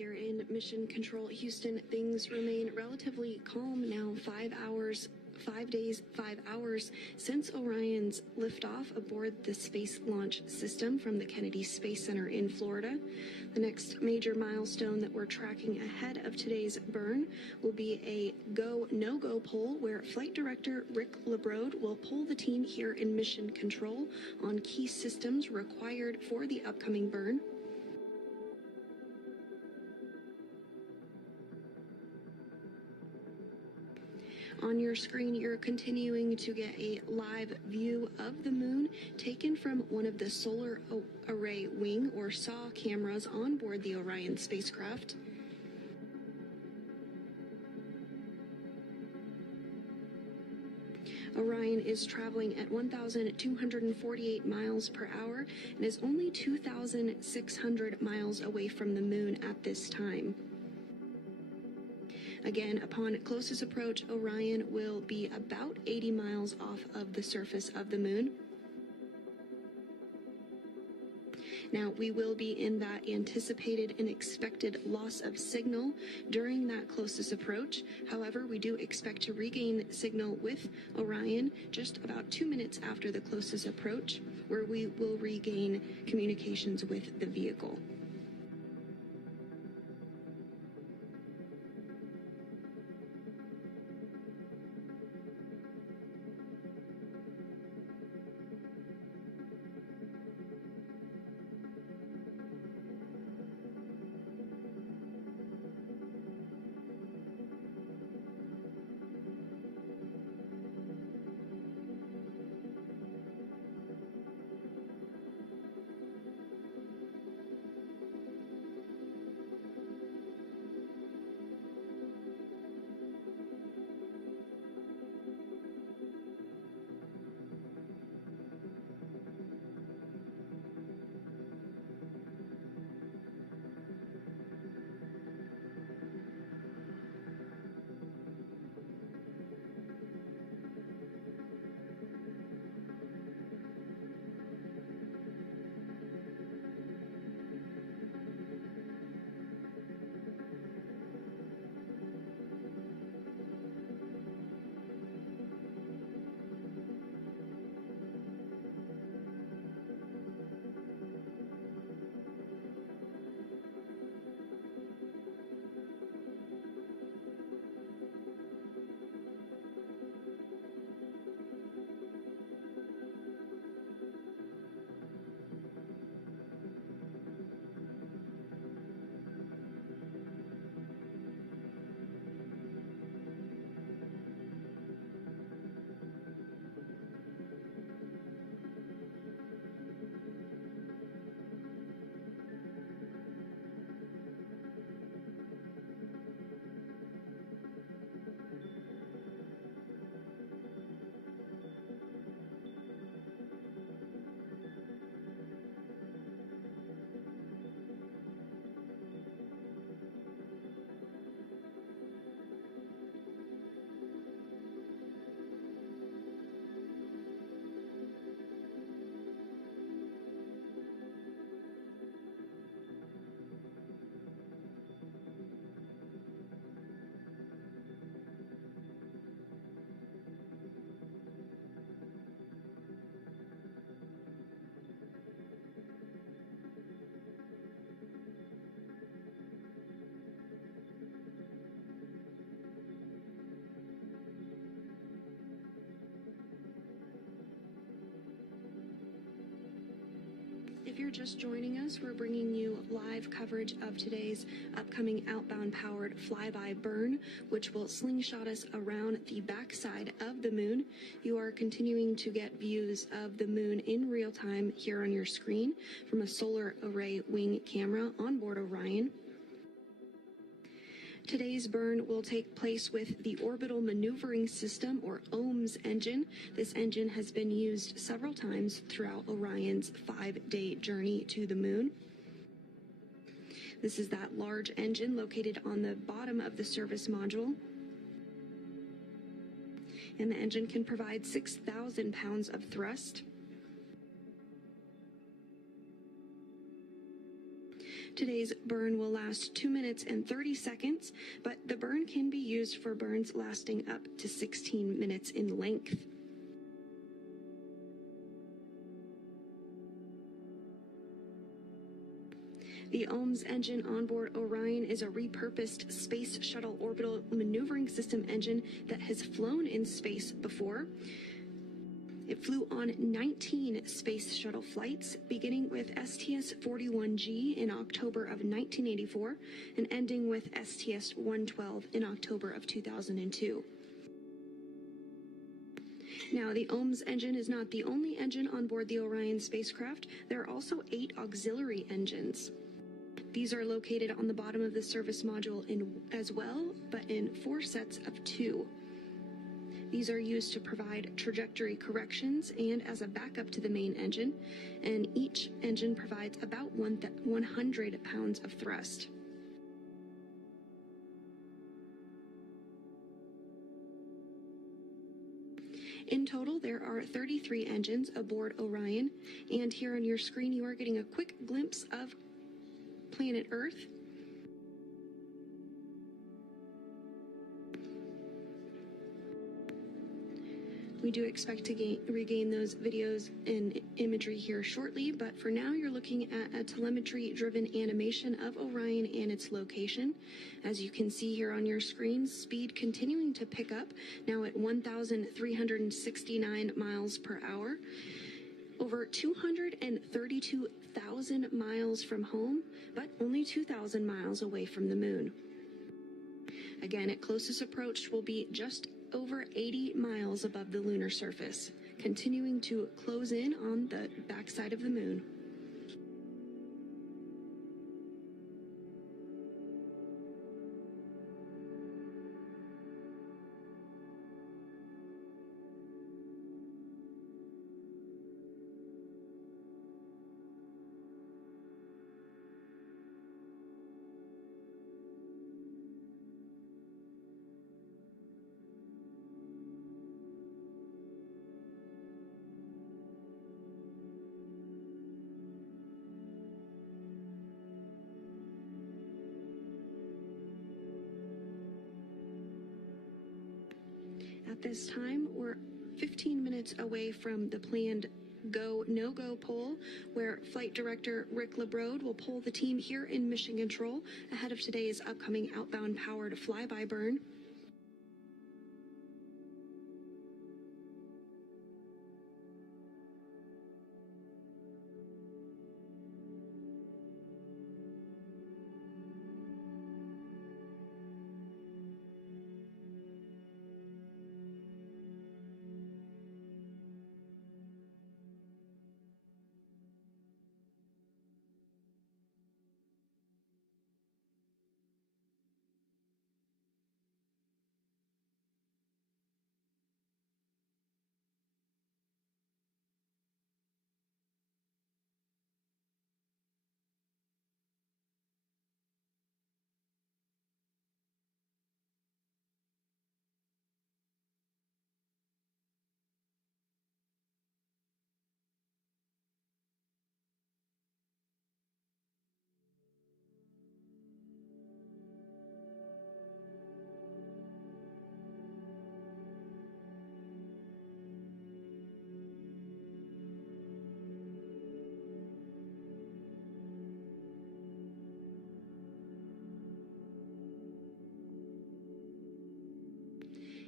here in Mission Control Houston. Things remain relatively calm now, 5 days, 5 hours since Orion's liftoff aboard the Space Launch System from the Kennedy Space Center in Florida. The next major milestone that we're tracking ahead of today's burn will be a go-no-go poll where Flight Director Rick LeBrode will poll the team here in Mission Control on key systems required for the upcoming burn. On your screen, you're continuing to get a live view of the moon taken from one of the solar array wing or SAW cameras on board the Orion spacecraft. Orion is traveling at 1,248 miles per hour and is only 2,600 miles away from the moon at this time. Again, upon closest approach, Orion will be about 80 miles off of the surface of the moon. Now, we will be in that anticipated and expected loss of signal during that closest approach. However, we do expect to regain signal with Orion just about 2 minutes after the closest approach, where we will regain communications with the vehicle. If you're just joining us, we're bringing you live coverage of today's upcoming outbound powered flyby burn, which will slingshot us around the backside of the moon. You are continuing to get views of the moon in real time here on your screen from a solar array wing camera on board Orion. Today's burn will take place with the Orbital Maneuvering System, or OMS engine. This engine has been used several times throughout Orion's 5-day journey to the moon. This is that large engine located on the bottom of the service module. And the engine can provide 6,000 pounds of thrust. Today's burn will last 2 minutes and 30 seconds, but the burn can be used for burns lasting up to 16 minutes in length. The OMS engine onboard Orion is a repurposed Space Shuttle Orbital Maneuvering System engine that has flown in space before. It flew on 19 Space Shuttle flights, beginning with STS-41G in October of 1984 and ending with STS-112 in October of 2002. Now, the OMS engine is not the only engine on board the Orion spacecraft. There are also 8 auxiliary engines. These are located on the bottom of the service module as well, but in 4 sets of 2. These are used to provide trajectory corrections and as a backup to the main engine, and each engine provides about 100 pounds of thrust. In total, there are 33 engines aboard Orion, and here on your screen you are getting a quick glimpse of planet Earth. We do expect to regain those videos and imagery here shortly, but for now you're looking at a telemetry-driven animation of Orion and its location. As you can see here on your screen, speed continuing to pick up, now at 1,369 miles per hour. Over 232,000 miles from home, but only 2,000 miles away from the moon. Again, at closest approach will be just over 80 miles above the lunar surface, continuing to close in on the backside of the moon. At this time, we're 15 minutes away from the planned go, no-go poll, where Flight Director Rick LeBrode will poll the team here in Mission Control ahead of today's upcoming outbound powered flyby burn.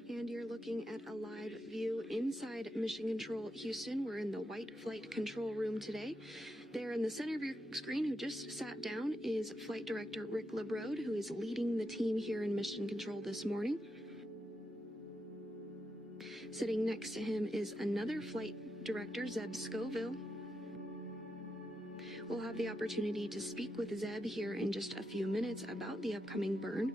And you're looking at a live view inside Mission Control Houston. We're in the White Flight Control Room today. There in the center of your screen, who just sat down, is Flight Director Rick LeBrode, who is leading the team here in Mission Control this morning. Sitting next to him is another Flight Director, Zeb Scoville. We'll have the opportunity to speak with Zeb here in just a few minutes about the upcoming burn.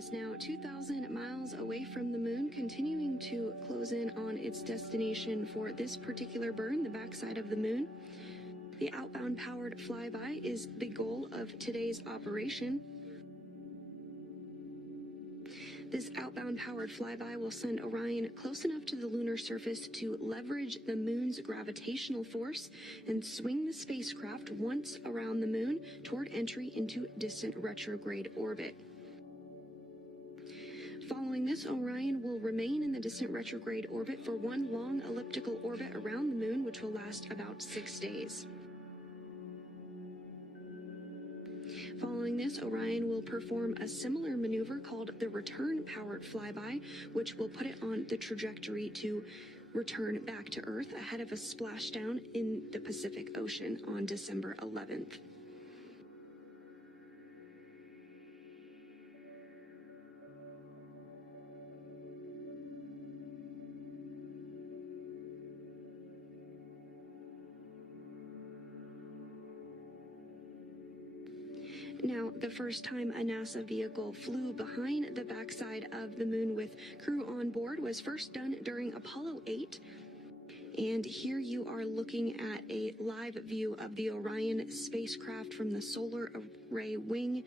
is now 2,000 miles away from the moon, continuing to close in on its destination for this particular burn, the backside of the moon. The outbound powered flyby is the goal of today's operation. This outbound powered flyby will send Orion close enough to the lunar surface to leverage the moon's gravitational force and swing the spacecraft once around the moon toward entry into distant retrograde orbit. Following this, Orion will remain in the distant retrograde orbit for one long elliptical orbit around the moon, which will last about 6 days. Following this, Orion will perform a similar maneuver called the return-powered flyby, which will put it on the trajectory to return back to Earth ahead of a splashdown in the Pacific Ocean on December 11th. Now, the first time a NASA vehicle flew behind the backside of the moon with crew on board was first done during Apollo 8. And here you are looking at a live view of the Orion spacecraft from the solar array wing,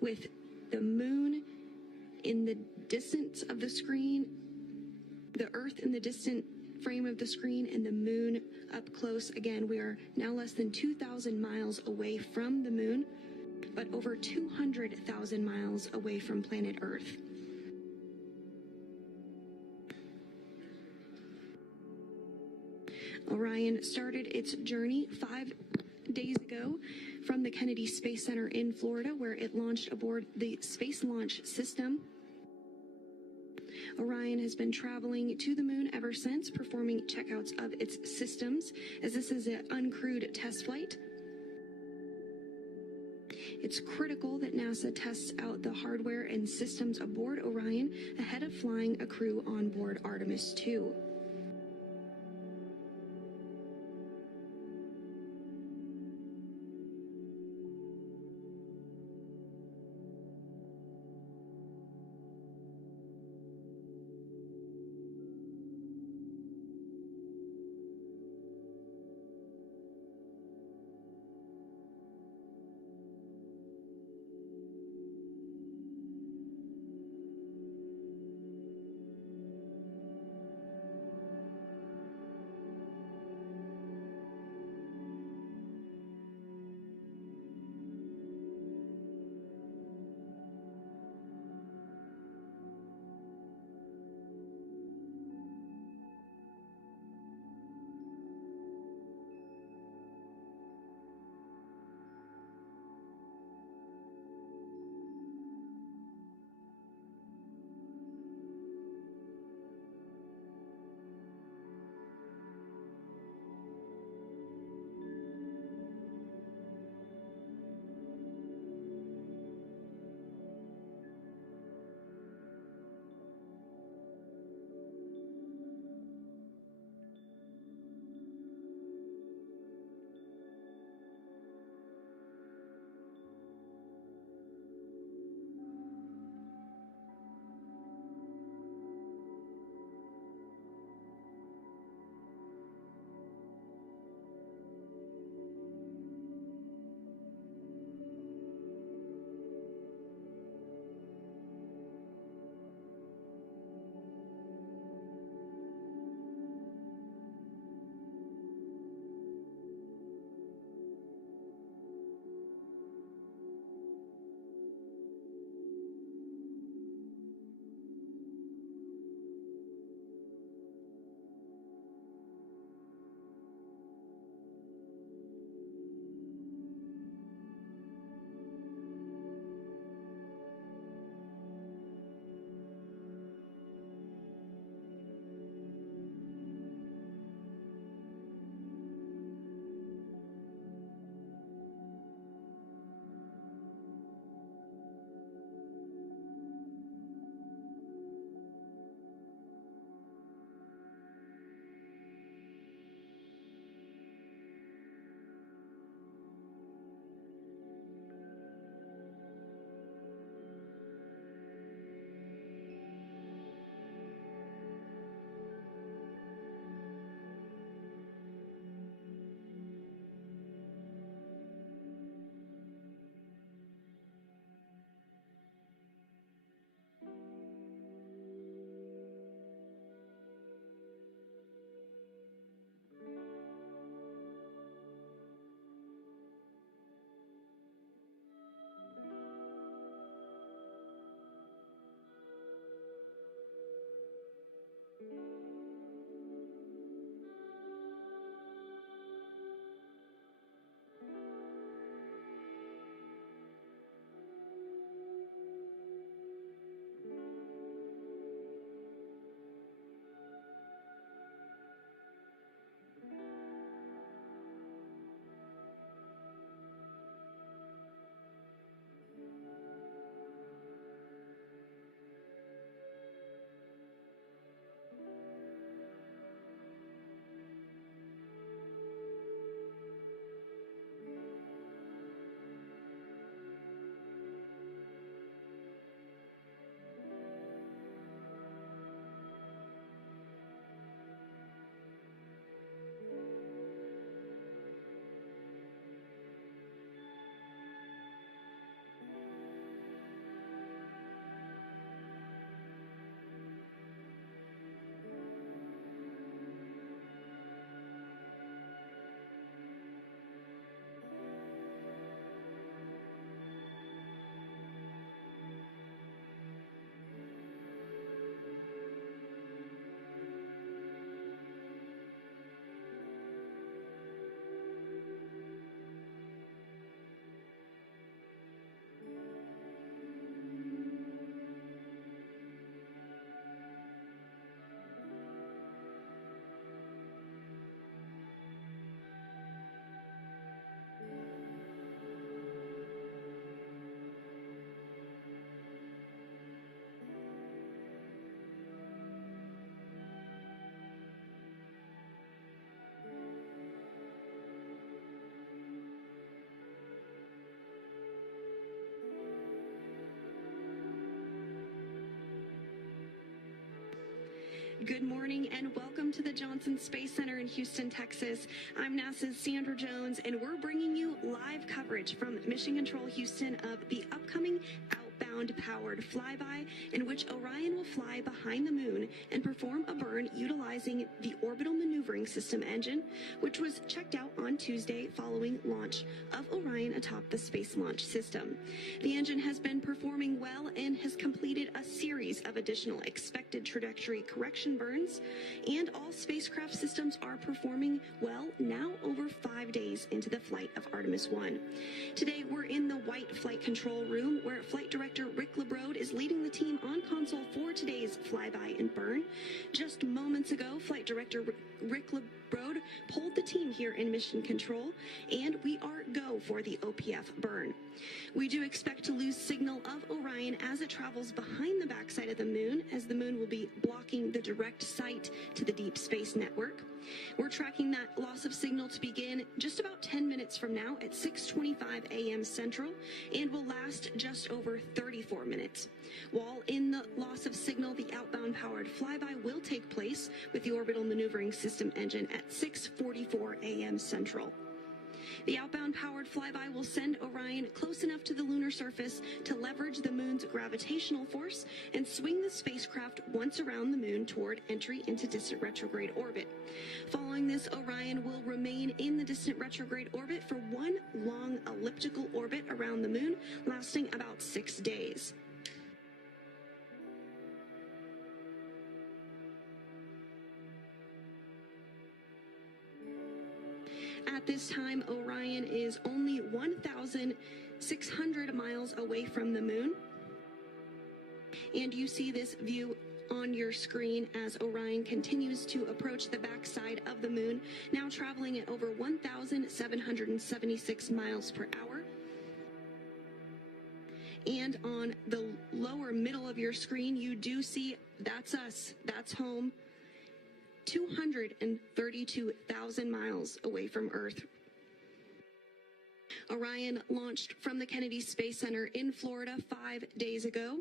with the moon in the distance of the screen, the Earth in the distant frame of the screen, and the moon up close. Again, we are now less than 2,000 miles away from the moon, but over 200,000 miles away from planet Earth. Orion started its journey 5 days ago from the Kennedy Space Center in Florida, where it launched aboard the Space Launch System. Orion has been traveling to the moon ever since, performing checkouts of its systems, as this is an uncrewed test flight. It's critical that NASA tests out the hardware and systems aboard Orion ahead of flying a crew on board Artemis 2. Good morning and welcome to the Johnson Space Center in Houston, Texas. I'm NASA's Sandra Jones, and we're bringing you live coverage from Mission Control Houston of the upcoming outbound powered flyby, in which Orion will fly behind the moon and perform a burn utilizing the orbital maneuvering system engine, which was checked out on Tuesday following launch of Orion atop the Space Launch System. The engine has been performing well and has completed a series of additional expected trajectory correction burns, and all spacecraft systems are performing well now over 5 days into the flight of Artemis 1. Today we're in the White Flight Control Room, where Flight Director Rick LeBrode is leading the team on console for today's flyby and burn. Just moments ago, Flight Director Rick LeBrode pulled the team here in Mission Control, and we are go for the OPF burn. We do expect to lose signal of Orion as it travels behind the backside of the moon, as the moon will be blocking the direct sight to the Deep Space Network. We're tracking that loss of signal to begin just about 10 minutes from now at 6:25 a.m. Central, and will last just over 34 minutes. While in the loss of signal, the outbound powered flyby will take place with the orbital maneuvering system engine at 6:44 a.m. Central. The outbound powered flyby will send Orion close enough to the lunar surface to leverage the moon's gravitational force and swing the spacecraft once around the moon toward entry into distant retrograde orbit. Following this, Orion will remain in the distant retrograde orbit for one long elliptical orbit around the moon, lasting about 6 days. At this time, Orion is only 1,600 miles away from the moon. And you see this view on your screen as Orion continues to approach the backside of the moon, now traveling at over 1,776 miles per hour. And on the lower middle of your screen, you do see that's us, that's home. 232,000 miles away from Earth. Orion launched from the Kennedy Space Center in Florida 5 days ago.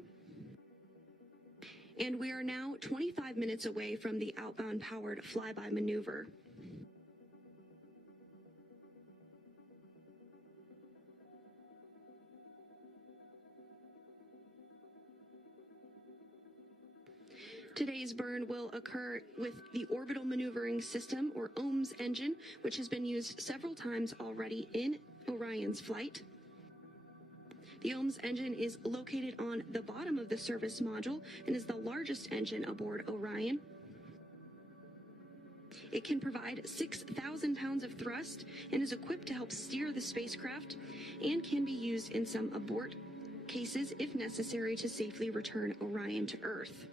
And we are now 25 minutes away from the outbound powered flyby maneuver. Today's burn will occur with the orbital maneuvering system, or OMS engine, which has been used several times already in Orion's flight. The OMS engine is located on the bottom of the service module and is the largest engine aboard Orion. It can provide 6,000 pounds of thrust and is equipped to help steer the spacecraft, and can be used in some abort cases if necessary to safely return Orion to Earth.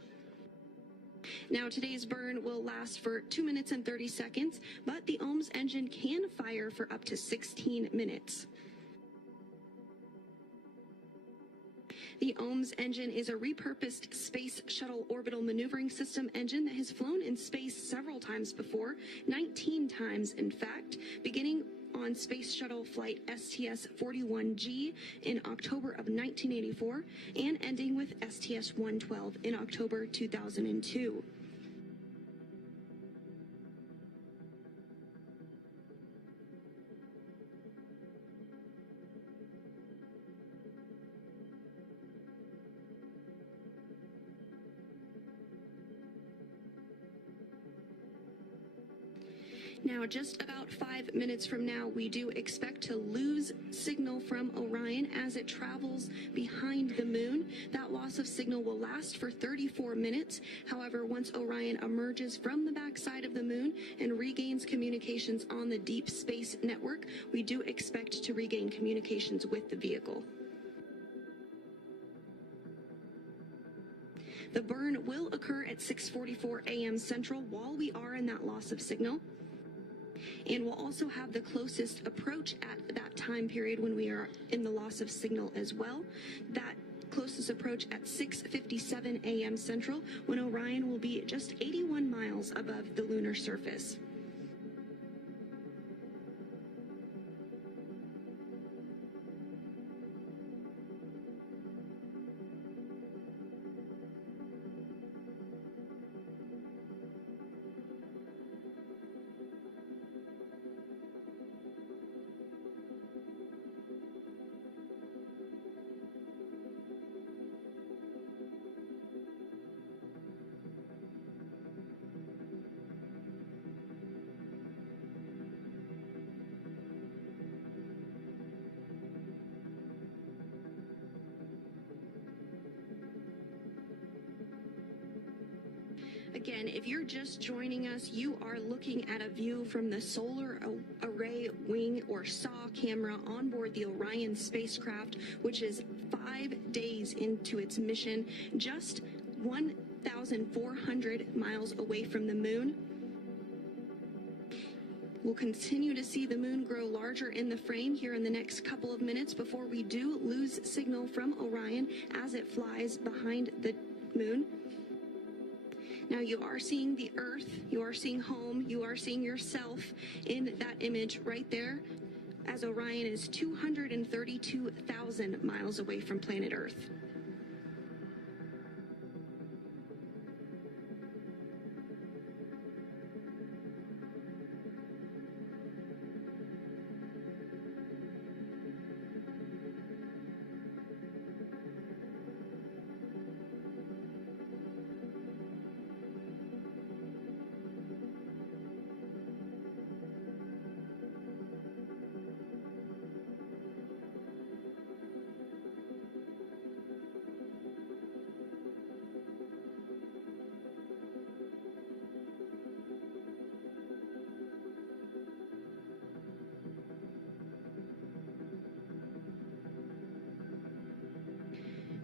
Now, today's burn will last for 2 minutes and 30 seconds, but the OMS engine can fire for up to 16 minutes. The OMS engine is a repurposed Space Shuttle Orbital Maneuvering System engine that has flown in space several times before, 19 times in fact, beginning on Space Shuttle Flight STS-41G in October of 1984 and ending with STS-112 in October 2002. Now, just about 5 minutes from now, we do expect to lose signal from Orion as it travels behind the moon. That loss of signal will last for 34 minutes. However, once Orion emerges from the backside of the moon and regains communications on the Deep Space Network, we do expect to regain communications with the vehicle. The burn will occur at 6:44 a.m. Central while we are in that loss of signal. And we'll also have the closest approach at that time period when we are in the loss of signal as well. That closest approach at 6:57 a.m. Central, when Orion will be just 81 miles above the lunar surface. again, if you're just joining us, you are looking at a view from the Solar Array Wing or SAW camera on board the Orion spacecraft, which is 5 days into its mission, just 1,400 miles away from the moon. We'll continue to see the moon grow larger in the frame here in the next couple of minutes before we do lose signal from Orion as it flies behind the moon. Now you are seeing the Earth, you are seeing home, you are seeing yourself in that image right there, as Orion is 232,000 miles away from planet Earth.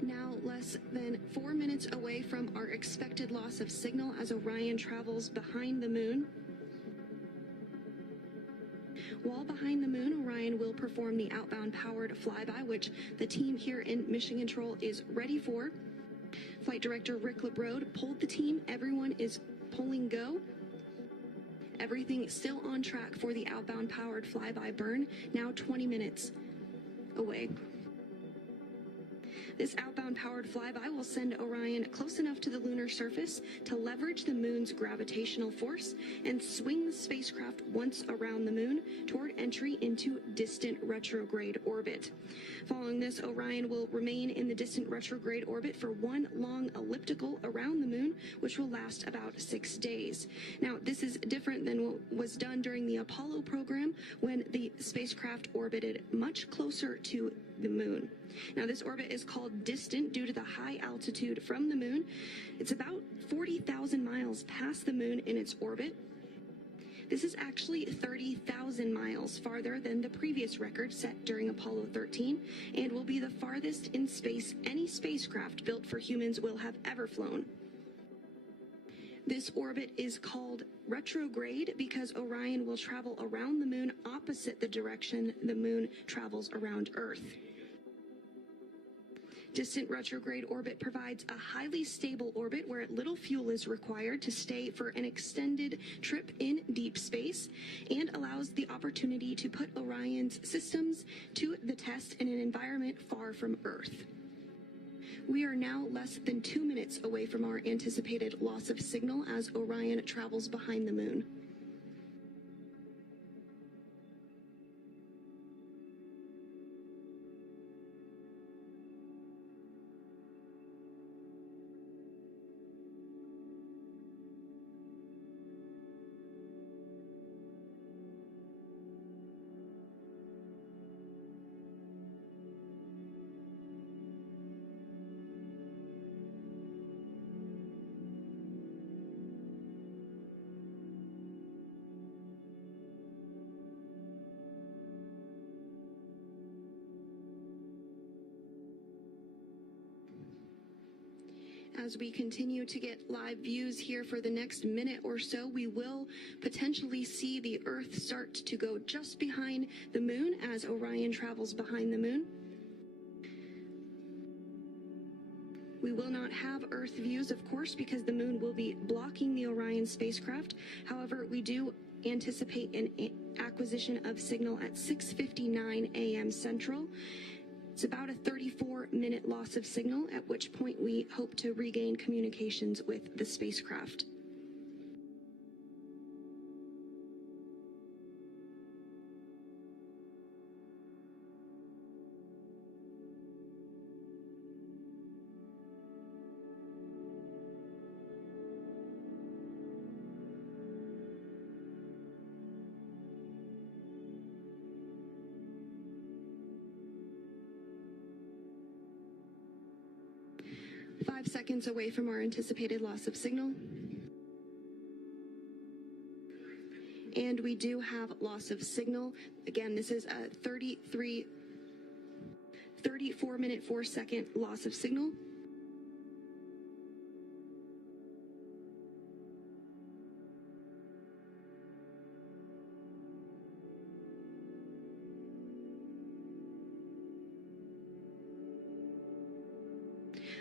Now less than 4 minutes away from our expected loss of signal as Orion travels behind the moon. While behind the moon, Orion will perform the outbound powered flyby, which the team here in Mission Control is ready for. Flight Director Rick LeBrode pulled the team. Everyone is pulling go. Everything still on track for the outbound powered flyby burn, now 20 minutes away. This outbound powered flyby will send Orion close enough to the lunar surface to leverage the moon's gravitational force and swing the spacecraft once around the moon toward entry into distant retrograde orbit. Following this, Orion will remain in the distant retrograde orbit for one long elliptical around the moon, which will last about 6 days. Now, this is different than what was done during the Apollo program when the spacecraft orbited much closer to the moon. Now, this orbit is called distant due to the high altitude from the moon. It's about 40,000 miles past the moon in its orbit. This is actually 30,000 miles farther than the previous record set during Apollo 13 and will be the farthest in space any spacecraft built for humans will have ever flown. This orbit is called retrograde because Orion will travel around the moon opposite the direction the moon travels around Earth. Distant retrograde orbit provides a highly stable orbit where little fuel is required to stay for an extended trip in deep space and allows the opportunity to put Orion's systems to the test in an environment far from Earth. We are now less than 2 minutes away from our anticipated loss of signal as Orion travels behind the moon. As we continue to get live views here for the next minute or so, we will potentially see the Earth start to go just behind the moon as Orion travels behind the moon. We will not have Earth views, of course, because the moon will be blocking the Orion spacecraft. However, we do anticipate an acquisition of signal at 6:59 a.m. Central. It's about a 34-minute loss of signal, at which point we hope to regain communications with the spacecraft. Five seconds away from our anticipated loss of signal. And we do have loss of signal. Again, this is a 34-minute, 4-second loss of signal.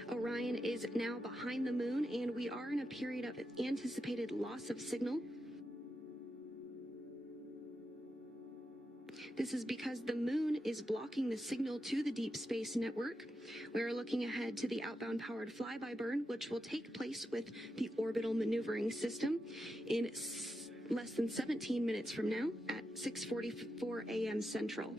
Orion is now behind the moon, and we are in a period of anticipated loss of signal. This is because the moon is blocking the signal to the deep space network. We're looking ahead to the outbound powered flyby burn, which will take place with the orbital maneuvering system in less than 17 minutes from now at 6:44 a.m. Central.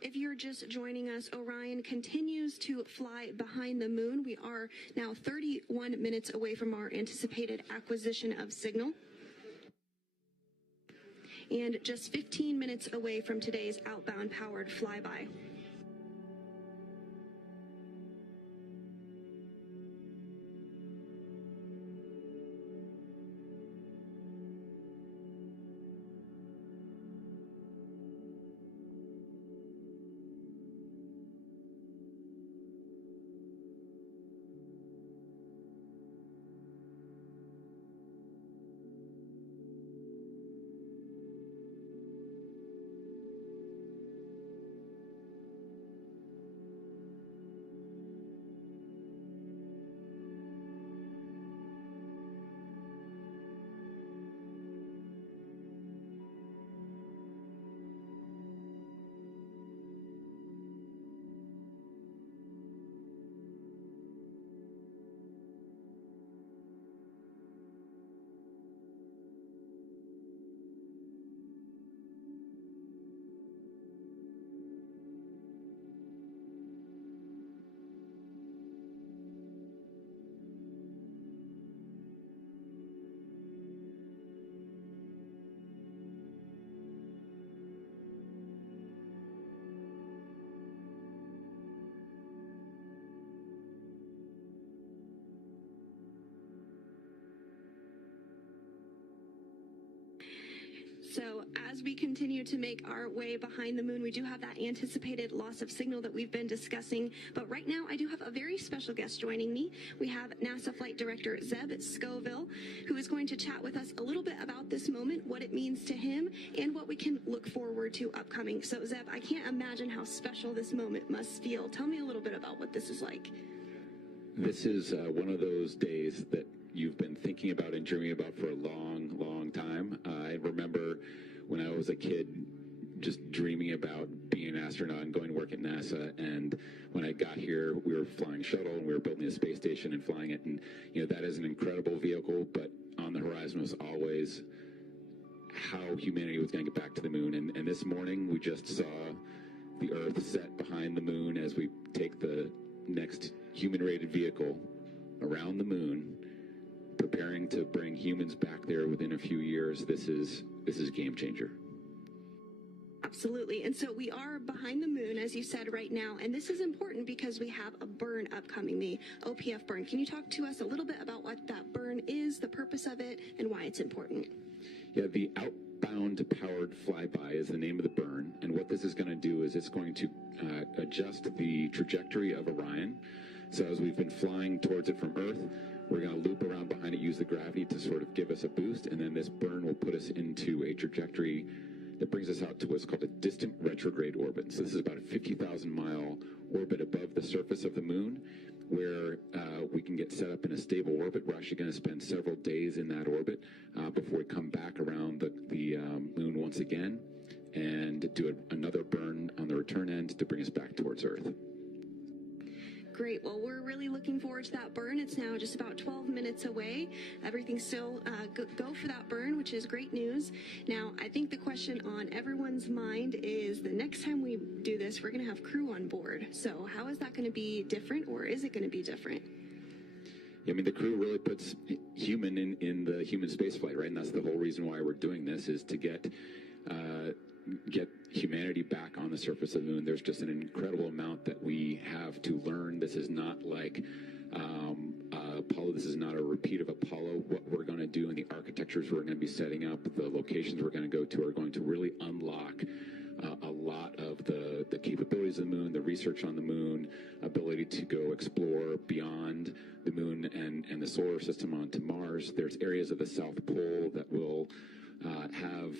If you're just joining us, Orion continues to fly behind the moon. We are now 31 minutes away from our anticipated acquisition of signal, and just 15 minutes away from today's outbound powered flyby. So as we continue to make our way behind the moon, we do have that anticipated loss of signal that we've been discussing. But right now, I do have a very special guest joining me. We have NASA Flight Director Zeb Scoville, who is going to chat with us a little bit about this moment, what it means to him, and what we can look forward to upcoming. So Zeb, I can't imagine how special this moment must feel. Tell me a little bit about what this is like. This is one of those days that you've been thinking about and dreaming about for a long, long time. I remember when I was a kid just dreaming about being an astronaut and going to work at NASA. And when I got here, we were flying shuttle and we were building a space station and flying it. And, you know, that is an incredible vehicle, but on the horizon was always how humanity was going to get back to the moon. And this morning, we just saw the Earth set behind the moon as we take the next human-rated vehicle around the moon, preparing to bring humans back there within a few years. This is a game changer. Absolutely. And so we are behind the moon, as you said, right now. And this is important because we have a burn upcoming, the OPF burn. Can you talk to us a little bit about what that burn is, the purpose of it, and why it's important? Yeah, the outbound powered flyby is the name of the burn. And what this is going to do is it's going to adjust the trajectory of Orion So as we've been flying towards it from Earth, we're going to loop around behind it, use the gravity to sort of give us a boost, and then this burn will put us into a trajectory that brings us out to what's called a distant retrograde orbit. So this is about a 50,000-mile orbit above the surface of the moon, where we can get set up in a stable orbit. We're actually going to spend several days in that orbit before we come back around the moon once again and do another burn on the return end to bring us back towards Earth. Great. Well, we're really looking forward to that burn. It's now just about 12 minutes away. Everything's still go for that burn, which is great news. Now, I think the question on everyone's mind is the next time we do this, we're going to have crew on board. So how is that going to be different, or is it going to be different? Yeah, I mean, the crew really puts human in the human spaceflight, right? And that's the whole reason why we're doing this, is to get humanity back on the surface of the moon. There's just an incredible amount that we have to learn. This is not like Apollo. This is not a repeat of Apollo. What we're going to do and the architectures we're going to be setting up, the locations we're going to go to, are going to really unlock a lot of the capabilities of the moon, the research on the moon, ability to go explore beyond the moon and the solar system onto Mars. There's areas of the South Pole that will have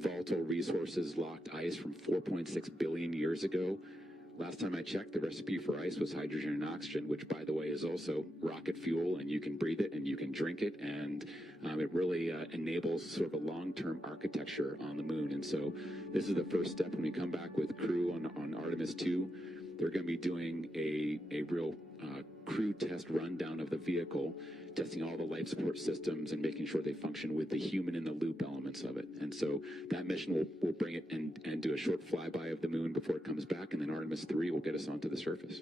volatile resources, locked ice from 4.6 billion years ago. Last time I checked, the recipe for ice was hydrogen and oxygen, which, by the way, is also rocket fuel, and you can breathe it and you can drink it, and it really enables sort of a long-term architecture on the moon. And so this is the first step. When we come back with crew on Artemis 2, they're going to be doing a real crew test rundown of the vehicle, testing all the life support systems and making sure they function with the human in the loop elements of it. And so that mission will bring it and do a short flyby of the moon before it comes back, and then Artemis 3 will get us onto the surface.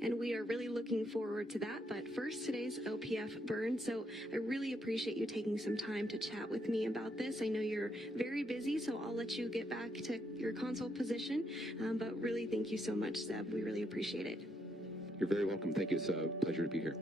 And we are really looking forward to that. But first, today's OPF burn. So I really appreciate you taking some time to chat with me about this. I know you're very busy, so I'll let you get back to your console position. But really, thank you so much, Zeb. We really appreciate it. You're very welcome. Thank you. It's a pleasure to be here.